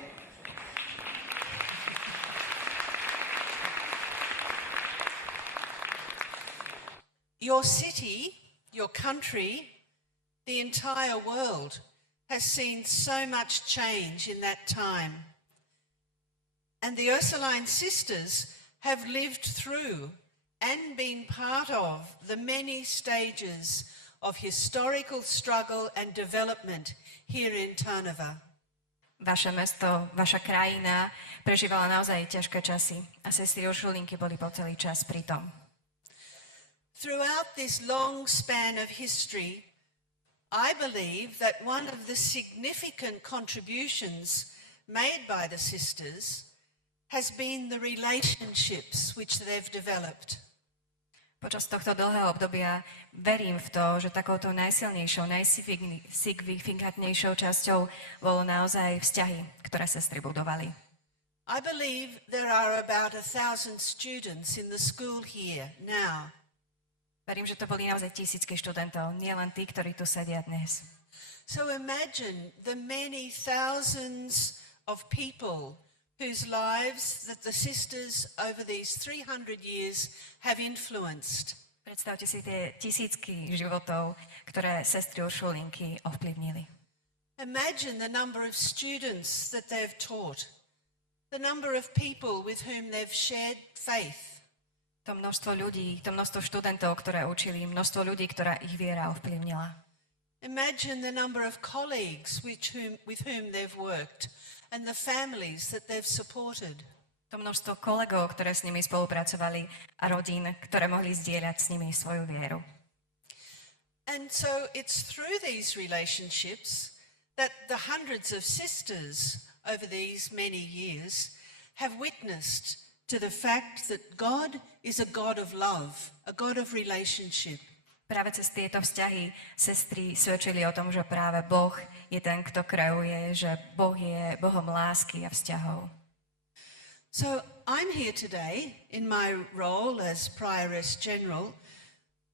Your city, your country, the entire world has seen so much change in that time. And the Ursuline sisters have lived through and been part of the many stages of historical struggle and development here in Turnover. Vaše mesto, vaša krajina prežívala naozaj ťažké časy a sestry Uršulinky boli po celý čas pri tom. Throughout this long span of history, I believe that one of the significant contributions made by the sisters has been the relationships which they've developed. Počas tohto dlhého obdobia verím v to, že takouto najsilnejšou, najsignifikantnejšou časťou bolo naozaj vzťahy, ktoré sestry budovali. I believe there are about 1,000 students in the school here now. Verím, že to boli naozaj tisícky študentov, nielen tí, ktorí tu sedia dnes. So imagine the many thousands of people whose lives that the sisters over these 300 years have influenced. Predstavte si tie tisícky životov, ktoré sestry Uršulinky ovplyvnili. Imagine the number of students that they've taught, the number of people with whom they've shared faith. To množstvo ľudí, to množstvo študentov, ktoré učili, množstvo ľudí, ktorá ich viera ovplyvnila. Imagine the number of colleagues with whom they've worked and the families that they've supported. To množstvo kolegov, ktoré s nimi spolupracovali a rodín, ktoré mohli zdieľať s nimi svoju vieru. And so it's through these relationships that the hundreds of sisters over these many years have witnessed to the fact that God is a God of love, a God of relationship. Práve cez tieto vzťahy sestry svedčili o tom, že práve Boh je ten, kto kreuje, že Boh je Bohom lásky a vzťahov. So I'm here today in my role as Prioress General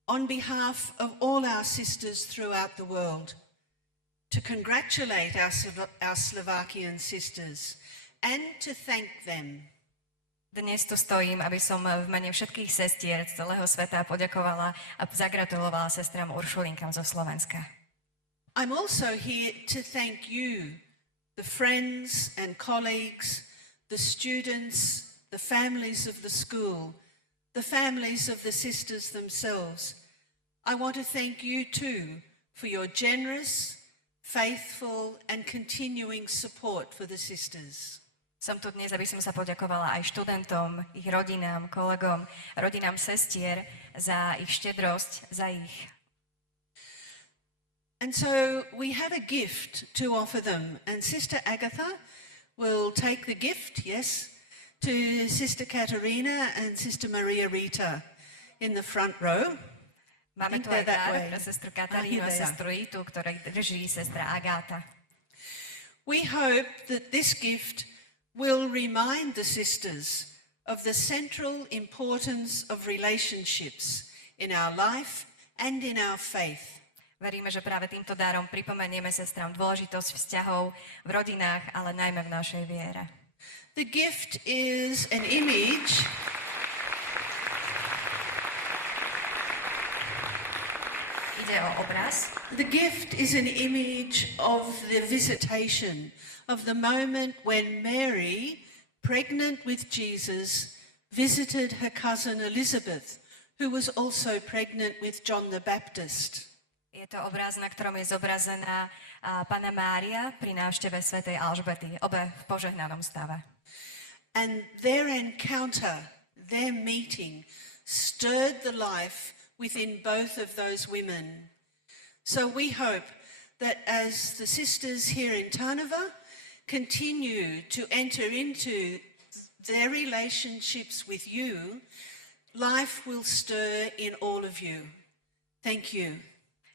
on behalf of all our sisters throughout the world to congratulate our Slovakian sisters and to thank them. Dnes tu stojím, aby som v mene všetkých sestier z celého sveta poďakovala a zagratulovala sestram Uršulinkám zo Slovenska. I'm also here to thank you, the friends and colleagues, the students, the families of the school, the families of the sisters themselves. I want to thank you too for your generous, faithful and continuing support for the sisters. Som tu dnes, aby som sa poďakovala aj študentom, ich rodinám, kolegom, rodinám sestier za ich štedrosť, za ich. And so we have a gift to offer them. And Sister Agatha will take the gift, yes, to Sister Katerina and Sister Maria Rita in the front row. Máme tu aj dar pre sestru Katarínu a sestru Ritu, ktoré drží sestra Agáta. We hope that this gift will remind the sisters of the central importance of relationships in our life and in our faith. Veríme, že práve týmto darom pripomenieme sestram dôležitosť vzťahov v rodinách, ale najmä v našej viere. The gift is an image Ide o obraz. The gift is an image of the visitation, of the moment when Mary, pregnant with Jesus, visited her cousin Elizabeth, who was also pregnant with John the Baptist. Je to obraz, na ktorom je zobrazená Panna Mária pri návšteve svätej Alžbety, obe v požehnanom stave. And their encounter, their meeting, stirred the life within both of those women. So we hope that as the sisters here in Tarnova continue to enter into their relationships with you, life will stir in all of you. Thank you.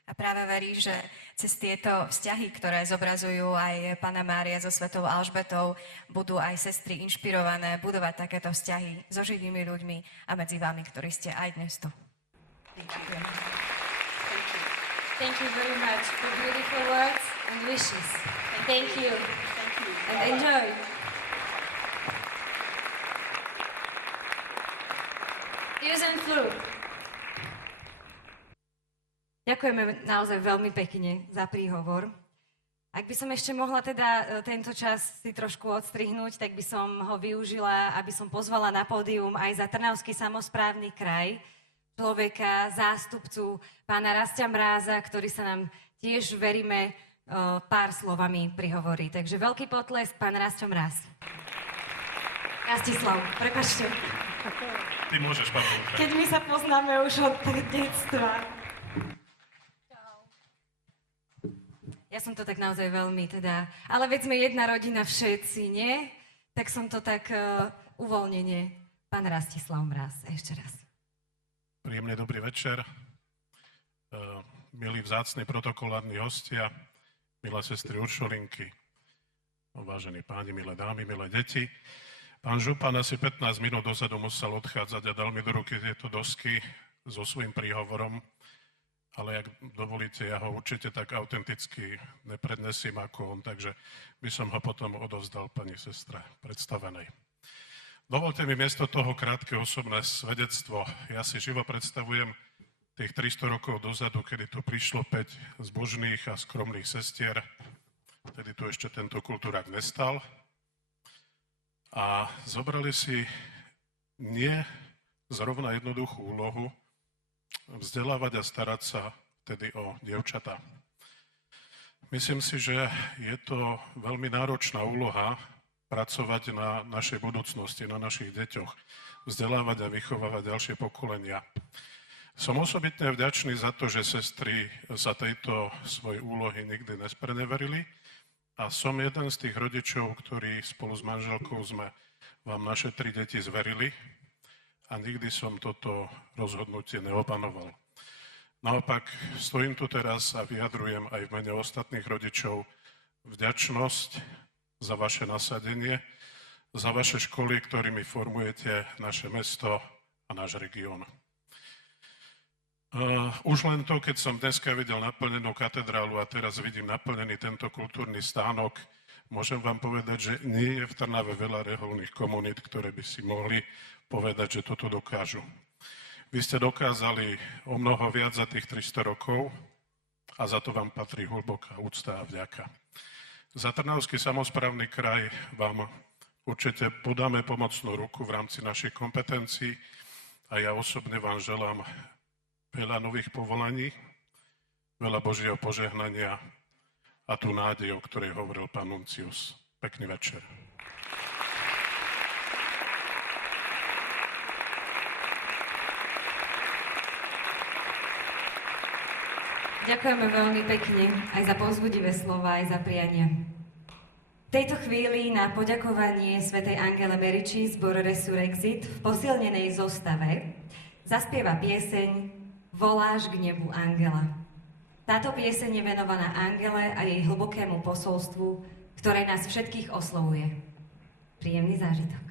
A práve verí, že cez tieto vzťahy, ktoré zobrazujú aj Panna Mária so svätou Alžbetou, budú aj sestry inšpirované budovať takéto vzťahy so živými ľuďmi a medzi vami, ktorí ste aj dnes tu. Ďakujem. Thank you very much for beautiful words and wishes. Thank you. Thank you. And enjoy. Use and flu. Ďakujeme naozaj veľmi pekne za príhovor. Ak by som ešte mohla teda tento čas si trošku odstrihnúť, tak by som ho využila, aby som pozvala na pódium aj za Trnavský samosprávny kraj človeka, zástupcu pána Rastia Mráza, ktorý sa nám tiež, veríme, pár slovami prihovorí. Takže veľký potlesk, pán Rastio Mráz. Rastislav, prepáčte. Ty môžeš, pán. Keď my sa poznáme už od detstva. Ja som to tak naozaj veľmi teda, ale veď sme jedna rodina všetci, nie? Tak som to tak uvoľnenie. Pán Rastislav Mráz, ešte raz. Príjemný dobrý večer. Milí vzácni protokolárni hostia, milé sestry Uršulinky, vážení páni, milé dámy, milé deti. Pán župan asi 15 minút dozadu musel odchádzať a dal mi do ruky tieto dosky so svojím príhovorom. Ale ak dovolíte, ja ho určite tak autenticky neprednesím ako on, takže by som ho potom odovzdal pani sestre predstavenej. Dovolte mi miesto toho krátke osobné svedectvo. Ja si živo predstavujem tých 300 rokov dozadu, kedy tu prišlo 5 zbožných a skromných sestier. Vtedy tu ešte tento kultúrak nestal. A zobrali si nie zrovna jednoduchú úlohu, vzdelávať a starať sa tedy o dievčatá. Myslím si, že je to veľmi náročná úloha pracovať na našej budúcnosti, na našich deťoch, vzdelávať a vychovávať ďalšie pokolenia. Som osobitne vďačný za to, že sestry sa tejto svojej úlohy nikdy nespreneverili a som jeden z tých rodičov, ktorí spolu s manželkou sme vám naše 3 deti zverili, a nikdy som toto rozhodnutie neopanoval. Naopak, stojím tu teraz a vyjadrujem aj v mene ostatných rodičov vďačnosť za vaše nasadenie, za vaše školy, ktorými formujete naše mesto a náš región. Už len to, keď som dneska videl naplnenú katedrálu a teraz vidím naplnený tento kultúrny stánok, môžem vám povedať, že nie je v Trnave veľa reholných komunít, ktoré by si mohli povedať, že toto dokážu. Vy ste dokázali o mnoho viac za tých 300 rokov a za to vám patrí hlboká úcta a vďaka. Za Trnavský samosprávny kraj vám určite podáme pomocnú ruku v rámci našich kompetencií a ja osobne vám želám veľa nových povolaní, veľa Božieho požehnania a tú nádej, o ktorej hovoril pán nuncius. Pekný večer. Ďakujeme veľmi pekne aj za povzbudivé slova, aj za priania. V tejto chvíli na poďakovanie svätej Angele Meriči zbor Resurrexit v posilnenej zostave zaspieva pieseň Voláš k nebu Angela. Táto pieseň je venovaná Angele a jej hlbokému posolstvu, ktoré nás všetkých oslovuje. Príjemný zážitok.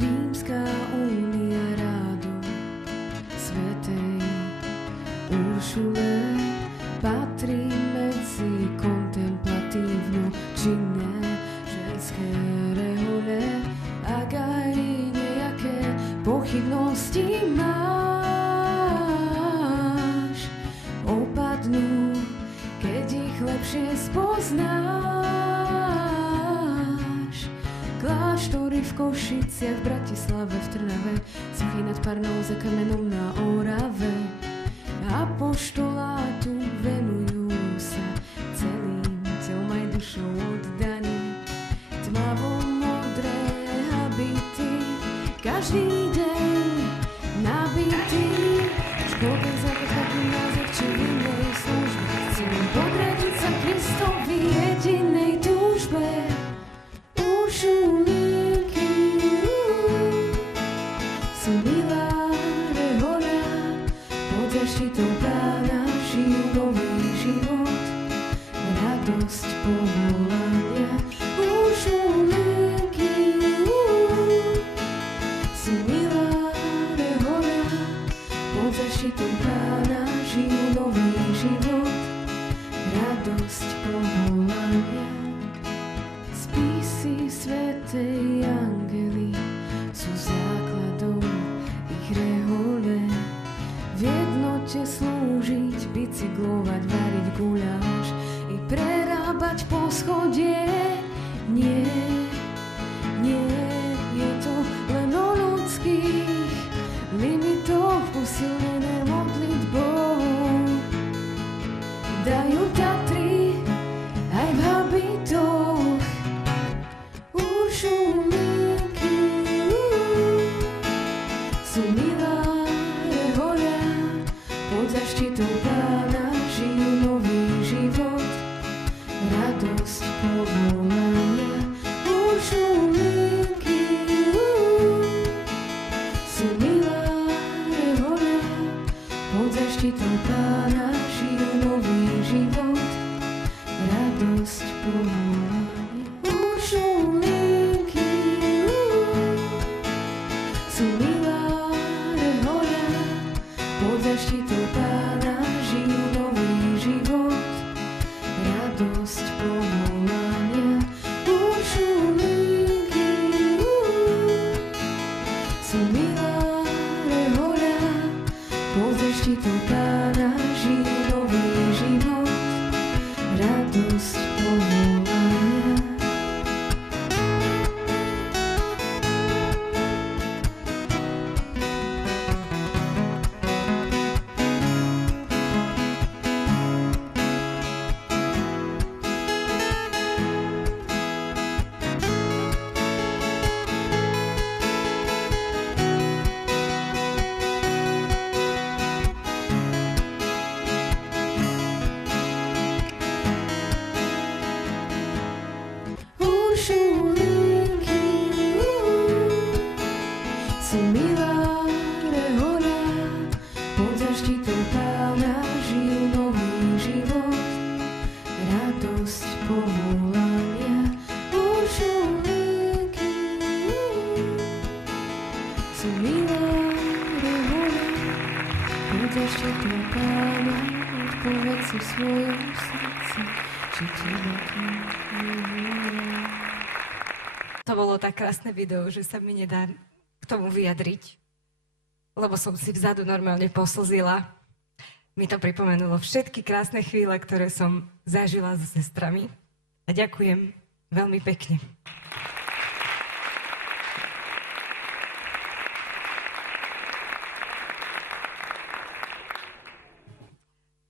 Rímska únia rádu svätej Uršule patrí medzi kontemplatívno činné ženské rehole. Ak aj nejaké pochybnosti máš, opadnú, keď ich lepšie spoznáš. Kláštory v Košiciach, v Bratislave, v Trnave, Sochy nad Parnou, za Kamenom na Orave. Apoštolátu venujú sa celým telom aj dušou oddaní. Tmavo-modré habity, každý deň nabitý. Škoda zakopatný názor, či v inej službe chcem podradiť sa Kristovi jedinej túžbe. Svätí anjeli sú základom ich rehole. V jednote slúžiť, bicyklovať, variť guľáš i prerábať poschodie. Nie, nie, je to len o ľudských limitoch posilnené modlitbou. Dajú Tatry aj v habitoch uršulinky. Sú miláre horia, pod zaštitou Pána žijú nový život, radosť povolania. Uršulinky sú miláre horia, pod zaštitou Pána žijú nový život, radosť povolania. Uršulinky sú miláre horia, pod zaštitou Pána žijú nový život, radosť povolania. Uršulinky sú miláre horia, pod zaštitou Pána žijú nový život, radosť povolania. Uršulinky sú miláre horia, pod zaštitou Pána žijú nový život, radosť povolania. Uršulinky sú miláre horia, pod zaštitou Pána odpovedz si v svojom srdci, či teba To bolo tak krásne video, že sa mi nedá k tomu vyjadriť, lebo som si vzadu normálne poslzila. Mi to pripomenulo všetky krásne chvíle, ktoré som zažila so sestrami. A ďakujem veľmi pekne.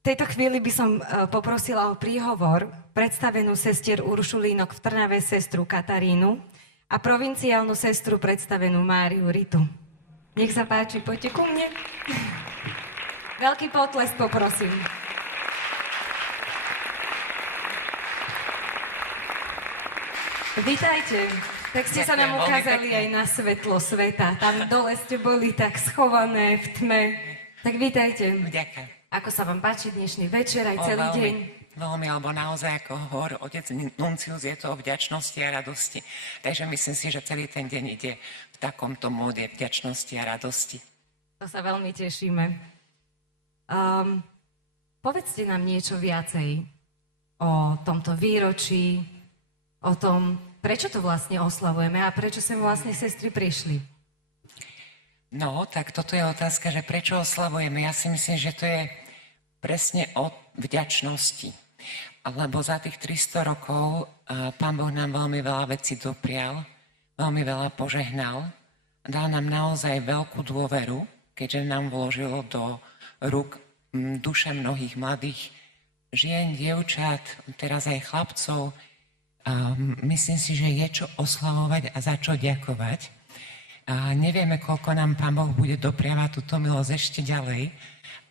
V tejto chvíli by som poprosila o príhovor predstavenú sestier Uršulínok v Trnave sestru Katarínu a provinciálnu sestru predstavenú Máriu Ritu. Nech sa páči, poďte ku mne. Veľký potlesk poprosím. Vítajte. Tak ste sa nám ukázali aj na svetlo sveta. Tam dole ste boli tak schované v tme. Tak vítajte. Ďakujem. Ako sa vám páči dnešný večer aj celý deň? Veľmi, alebo naozaj, ako hovorí otec Nuncius, je to o vďačnosti a radosti. Takže myslím si, že celý ten deň ide v takomto móde vďačnosti a radosti. To sa veľmi tešíme. Povedzte nám niečo viacej o tomto výročí, o tom, prečo to vlastne oslavujeme a prečo sem vlastne sestry prišli. No, tak toto je otázka, že prečo oslavujeme. Ja si myslím, že to je presne o vďačnosti. Lebo za tých 300 rokov Pán Boh nám veľmi veľa vecí doprial, veľmi veľa požehnal, dal nám naozaj veľkú dôveru, keďže nám vložilo do rúk duše mnohých mladých žien, dievčat, teraz aj chlapcov. Myslím si, že je čo oslavovať a za čo ďakovať. A nevieme, koľko nám Pán Boh bude dopriavať túto milosť ešte ďalej,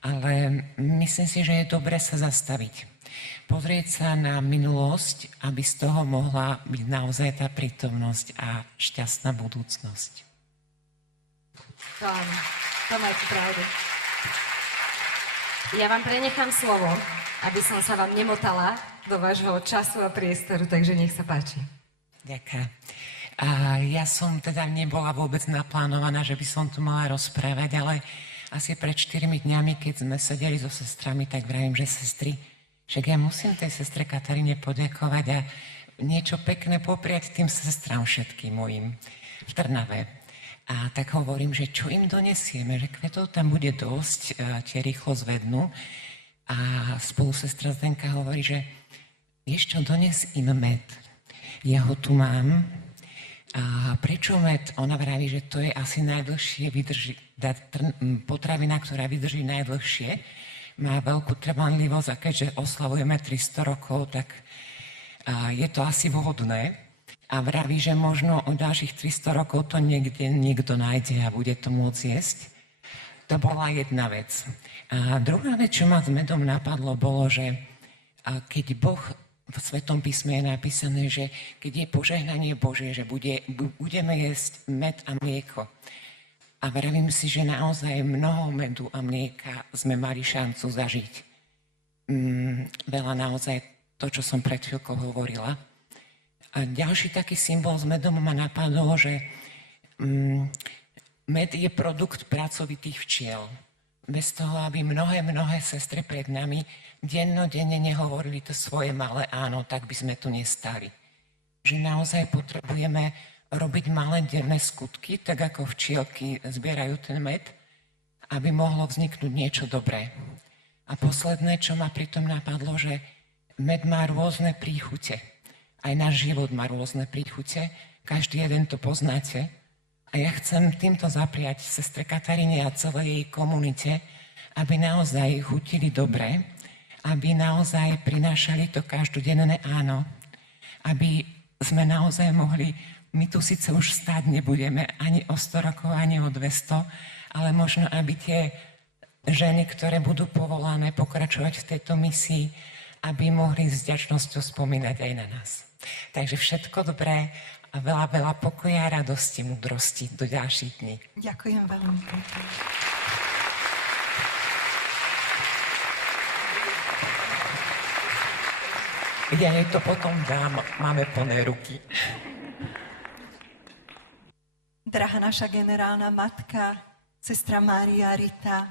ale myslím si, že je dobre sa zastaviť. Pozrieť sa na minulosť, aby z toho mohla byť naozaj tá prítomnosť a šťastná budúcnosť. To máte pravdu. Ja vám prenechám slovo, aby som sa vám nemotala do vášho času a priestoru, takže nech sa páči. Ďakujem. A ja som teda nebola vôbec naplánovaná, že by som tu mala rozprávať, ale asi pred 4 dňami, keď sme sedeli so sestrami, tak vravím, že sestry, však ja musím tej sestre Kataríne poďakovať a niečo pekné popriať tým sestram všetkým mojim v Trnave. A tak hovorím, že čo im donesieme, že kvetov tam bude dosť, tie rýchlo zvednú. A spolu sestra Zdenka hovorí, že vieš čo, dones im med. Ja ho tu mám. A prečo med? Ona vraví, že to je asi najdlhšie potravina, ktorá vydrží najdlhšie. Má veľkú trvanlivosť a keďže oslavujeme 300 rokov, tak je to asi vhodné. A vraví, že možno o ďalších 300 rokov to niekto nájde a bude to môcť jesť. To bola jedna vec. A druhá vec, čo ma s medom napadlo, bolo, že keď Boh v Svetom písme je napísané, že keď je požehnanie Božie, že budeme jesť med a mlieko. A vravím si, že naozaj mnoho medu a mlieka sme mali šancu zažiť. Veľa naozaj to, čo som pred chvíľkou hovorila. A ďalší taký symbol s medom ma napadlo, že med je produkt pracovitých včiel. Bez toho, aby mnohé sestry pred nami dennodenne nehovorili to svoje malé áno, tak by sme tu nestali. Že naozaj potrebujeme robiť malé denné skutky, tak ako včielky zbierajú ten med, aby mohlo vzniknúť niečo dobré. A posledné, čo ma pritom napadlo, že med má rôzne príchute. Aj náš život má rôzne príchute, každý jeden to poznáte. A ja chcem týmto zapriať sestre Kataríne a celej jej komunite, aby naozaj chutili dobre, aby naozaj prinášali to každodenné áno, aby sme naozaj mohli, my tu síce už stáť nebudeme ani o 100 rokov, ani o 200, ale možno, aby tie ženy, ktoré budú povolané pokračovať v tejto misii, aby mohli s vďačnosťou spomínať aj na nás. Takže všetko dobré a veľa pokoja, radosti, múdrosti do ďalších dní. Ďakujem veľmi pekne. Ja jej to potom dám, máme plné ruky. Drahá naša generálna matka, sestra Mária Rita,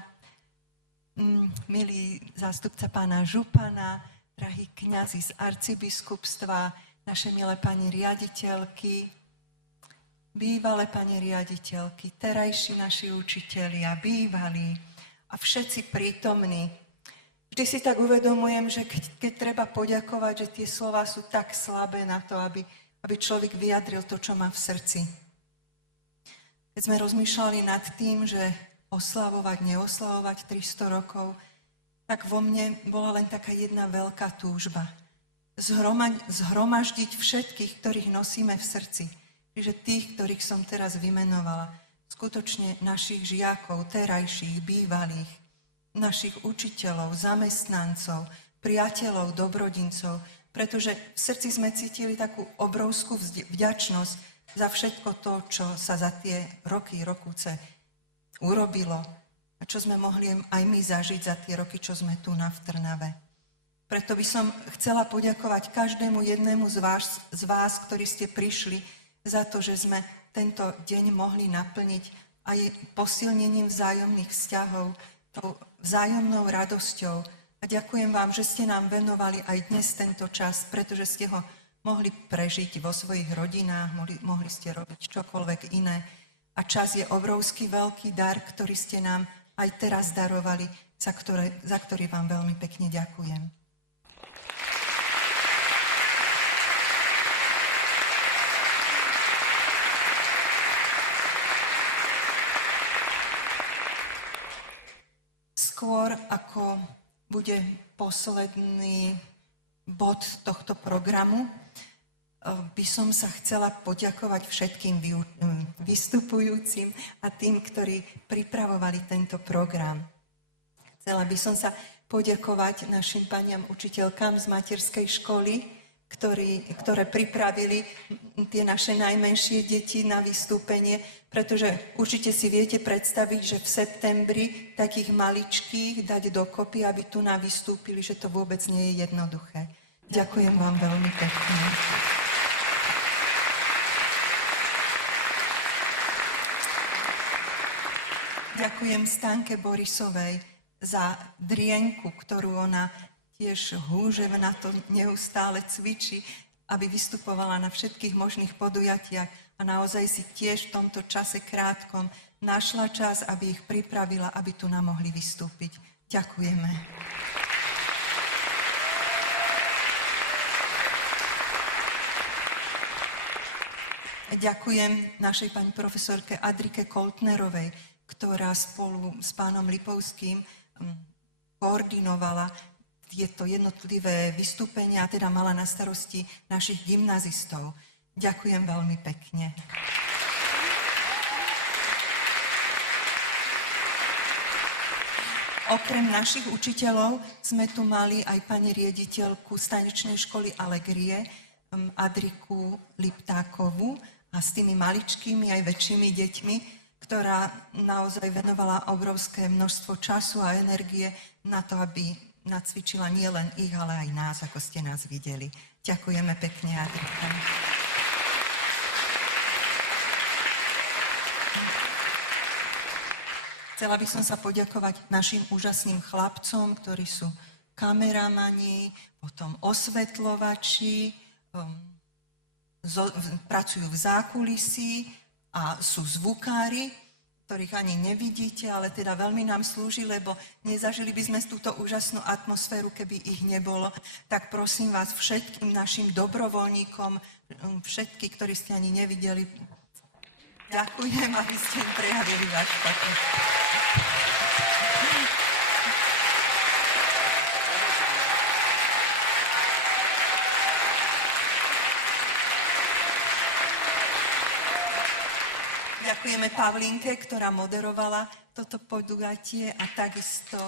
milý zástupca pána župana, drahí kňazi z arcibiskupstva, naše milé pani riaditeľky, bývalé pani riaditeľky, terajší naši učitelia, bývalí a všetci prítomní. Vždy si tak uvedomujem, že keď treba poďakovať, že tie slová sú tak slabé na to, aby človek vyjadril to, čo má v srdci. Keď sme rozmýšľali nad tým, že oslavovať, neoslavovať 300 rokov, tak vo mne bola len taká jedna veľká túžba. Zhromaždiť všetkých, ktorých nosíme v srdci. Čiže tých, ktorých som teraz vymenovala. Skutočne našich žiakov, terajších, bývalých, našich učiteľov, zamestnancov, priateľov, dobrodincov, pretože v srdci sme cítili takú obrovskú vďačnosť za všetko to, čo sa za tie rokúce urobilo a čo sme mohli aj my zažiť za tie roky, čo sme tu v Trnave. Preto by som chcela poďakovať každému jednému z vás, ktorí ste prišli za to, že sme tento deň mohli naplniť aj posilnením vzájomných vzťahov, tou vzájomnou radosťou. A ďakujem vám, že ste nám venovali aj dnes tento čas, pretože ste ho mohli prežiť vo svojich rodinách, mohli ste robiť čokoľvek iné. A čas je obrovský veľký dar, ktorý ste nám aj teraz darovali, za ktorý vám veľmi pekne ďakujem. Skôr ako bude posledný bod tohto programu, by som sa chcela poďakovať všetkým vystupujúcim a tým, ktorí pripravovali tento program. Chcela by som sa poďakovať našim paniam učiteľkám z materskej školy, ktoré pripravili tie naše najmenšie deti na vystúpenie, pretože určite si viete predstaviť, že v septembri takých maličkých dať dokopy, aby tu vystúpili, že to vôbec nie je jednoduché. Ďakujem vám veľmi pekne. Ďakujem Stanke Borisovej za drienku, ktorú ona tiež húževnato neustále cvičí. aby vystupovala na všetkých možných podujatiach a naozaj si tiež v tomto čase krátkom našla čas, aby ich pripravila, aby tu nám mohli vystúpiť. Ďakujeme. Ďakujem našej pani profesorke Adrike Koltnerovej, ktorá spolu s pánom Lipovským koordinovala tieto jednotlivé vystúpenia, a teda mala na starosti našich gymnazistov. Ďakujem veľmi pekne. Okrem našich učiteľov sme tu mali aj pani riaditeľku stanečnej školy Alegrie, Adriku Liptákovú, a s tými maličkými aj väčšími deťmi, ktorá naozaj venovala obrovské množstvo času a energie na to, aby nacvičila nielen ich, ale aj nás, ako ste nás videli. Ďakujeme pekne, Adrika. Chcela by som sa poďakovať našim úžasným chlapcom, ktorí sú kameramani, potom osvetľovači, pracujú v zákulisí a sú zvukári, ktorých ani nevidíte, ale teda veľmi nám slúži, lebo nezažili by sme túto úžasnú atmosféru, keby ich nebolo. Tak prosím vás všetkým našim dobrovoľníkom, všetky, ktorí ste ani nevideli, ďakujem, aby ste im prejavili váš podporu. Ďakujeme Pavlínke, ktorá moderovala toto podujatie, a takisto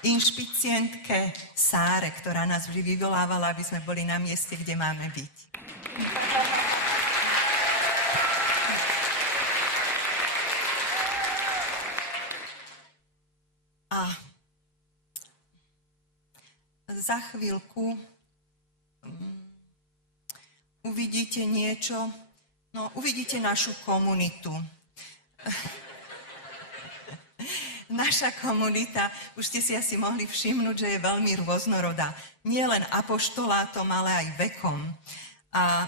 inšpicientke Sáre, ktorá nás vždy vyvolávala, aby sme boli na mieste, kde máme byť. A za chvíľku uvidíte niečo, uvidíte našu komunitu. Naša komunita, už ste si asi mohli všimnúť, že je veľmi rôznorodá. Nie len apoštolátom, ale aj vekom. A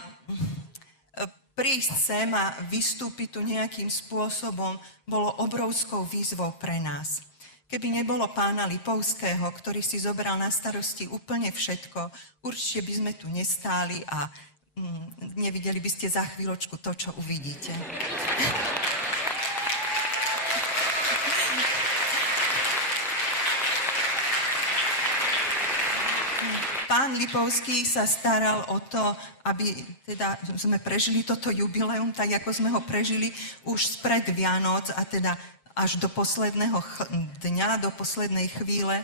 prísť sem a vystúpiť tu nejakým spôsobom bolo obrovskou výzvou pre nás. Keby nebolo pána Lipovského, ktorý si zobral na starosti úplne všetko, určite by sme tu nestáli a nevideli by ste za chvíľočku to, čo uvidíte. Pán Lipovský sa staral o to, aby teda sme prežili toto jubileum, tak ako sme ho prežili už spred Vianoc, a teda až do posledného dňa, do poslednej chvíle.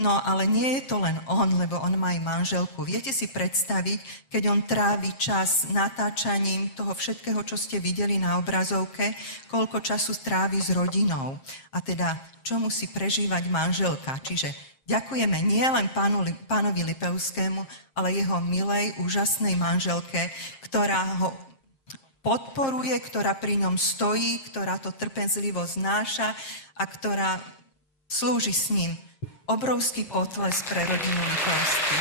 No ale nie je to len on, lebo on má aj manželku. Viete si predstaviť, keď on trávi čas natáčaním toho všetkého, čo ste videli na obrazovke, koľko času trávi s rodinou. A teda, čo musí prežívať manželka. Čiže ďakujeme nielen pánovi Lipovskému, ale jeho milej, úžasnej manželke, ktorá ho podporuje, ktorá pri ňom stojí, ktorá to trpezlivo znáša a ktorá slúži s ním. Obrovský potlesk pre rodinu Lipovský.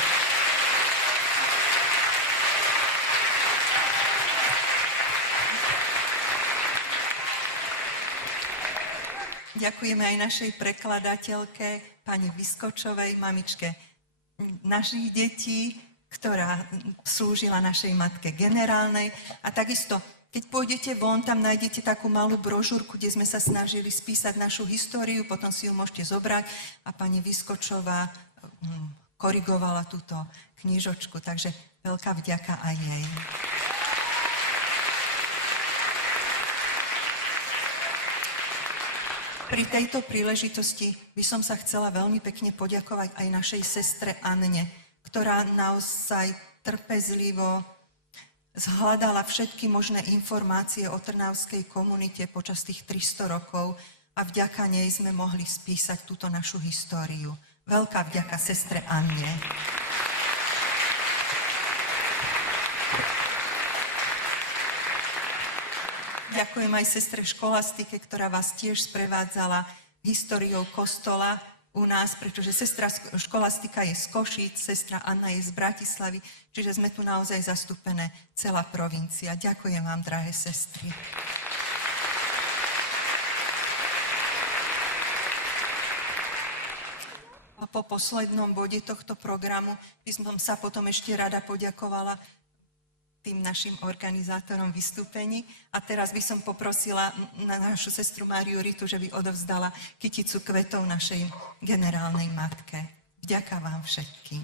Ďakujeme aj našej prekladateľke, pani Vyskočovej, mamičke našich detí, ktorá slúžila našej matke generálnej. A takisto, keď pôjdete von, tam nájdete takú malú brožúrku, kde sme sa snažili spísať našu históriu, potom si ju môžete zobrať, a pani Vyskočová korigovala túto knižočku, takže veľká vďaka aj jej. Pri tejto príležitosti by som sa chcela veľmi pekne poďakovať aj našej sestre Anne, ktorá naozaj trpezlivo zhľadala všetky možné informácie o trnavskej komunite počas tých 300 rokov a vďaka nej sme mohli spísať túto našu históriu. Veľká vďaka sestre Anne. Ďakujem aj sestre Školastike, ktorá vás tiež sprevádzala históriou kostola u nás, pretože sestra Školastika je z Košíc, sestra Anna je z Bratislavy, čiže sme tu naozaj zastúpené celá provincia. Ďakujem vám, drahé sestry. A po poslednom bode tohto programu by som sa potom ešte rada poďakovala tým našim organizátorom vystúpení. A teraz by som poprosila na našu sestru Máriu Ritu, že by odovzdala kyticu kvetov našej generálnej matke. Vďaka vám všetkým.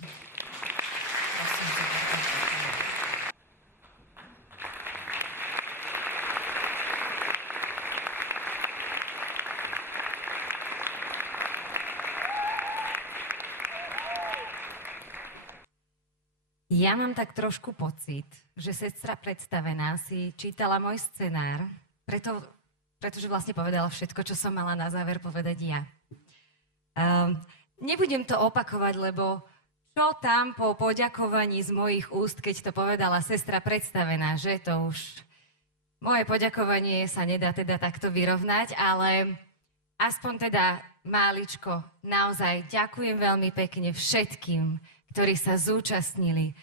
Ja mám tak trošku pocit, že sestra predstavená si čítala môj scenár, pretože vlastne povedala všetko, čo som mala na záver povedať ja. Nebudem to opakovať, lebo čo tam po poďakovaní z mojich úst, keď to povedala sestra predstavená, že to už moje poďakovanie sa nedá teda takto vyrovnať, ale aspoň teda máličko, naozaj ďakujem veľmi pekne všetkým, ktorí sa zúčastnili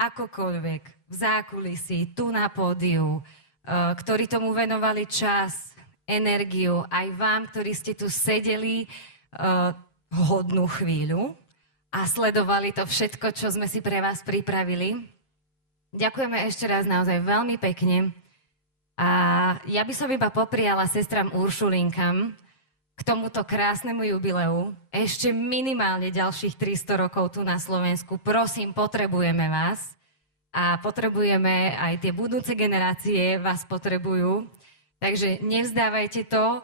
akokoľvek v zákulisí, tu na pódiu, ktorí tomu venovali čas, energiu, aj vám, ktorí ste tu sedeli hodnú chvíľu a sledovali to všetko, čo sme si pre vás pripravili. Ďakujeme ešte raz naozaj veľmi pekne. A ja by som iba popriala sestram Uršulinkam k tomuto krásnemu jubileu ešte minimálne ďalších 300 rokov tu na Slovensku. Prosím, potrebujeme vás a potrebujeme aj tie budúce generácie vás potrebujú. Takže nevzdávajte to,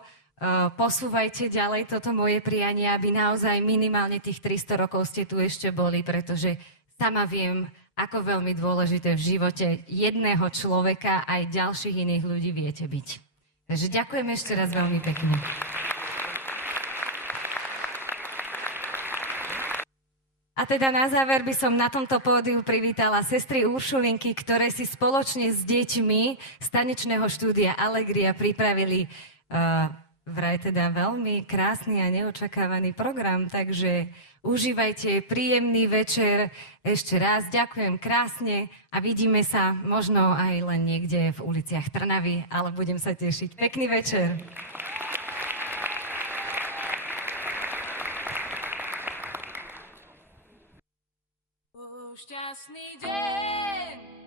posúvajte ďalej toto moje prianie, aby naozaj minimálne tých 300 rokov ste tu ešte boli, pretože sama viem, ako veľmi dôležité v živote jedného človeka aj ďalších iných ľudí viete byť. Takže ďakujem ešte raz veľmi pekne. A teda na záver by som na tomto pódiu privítala sestry Uršulinky, ktoré si spoločne s deťmi z tanečného štúdia Allegria pripravili vraj teda veľmi krásny a neočakávaný program, takže užívajte príjemný večer. Ešte raz ďakujem krásne a vidíme sa možno aj len niekde v uliciach Trnavy, ale budem sa tešiť. Pekný večer. Šťastný deň.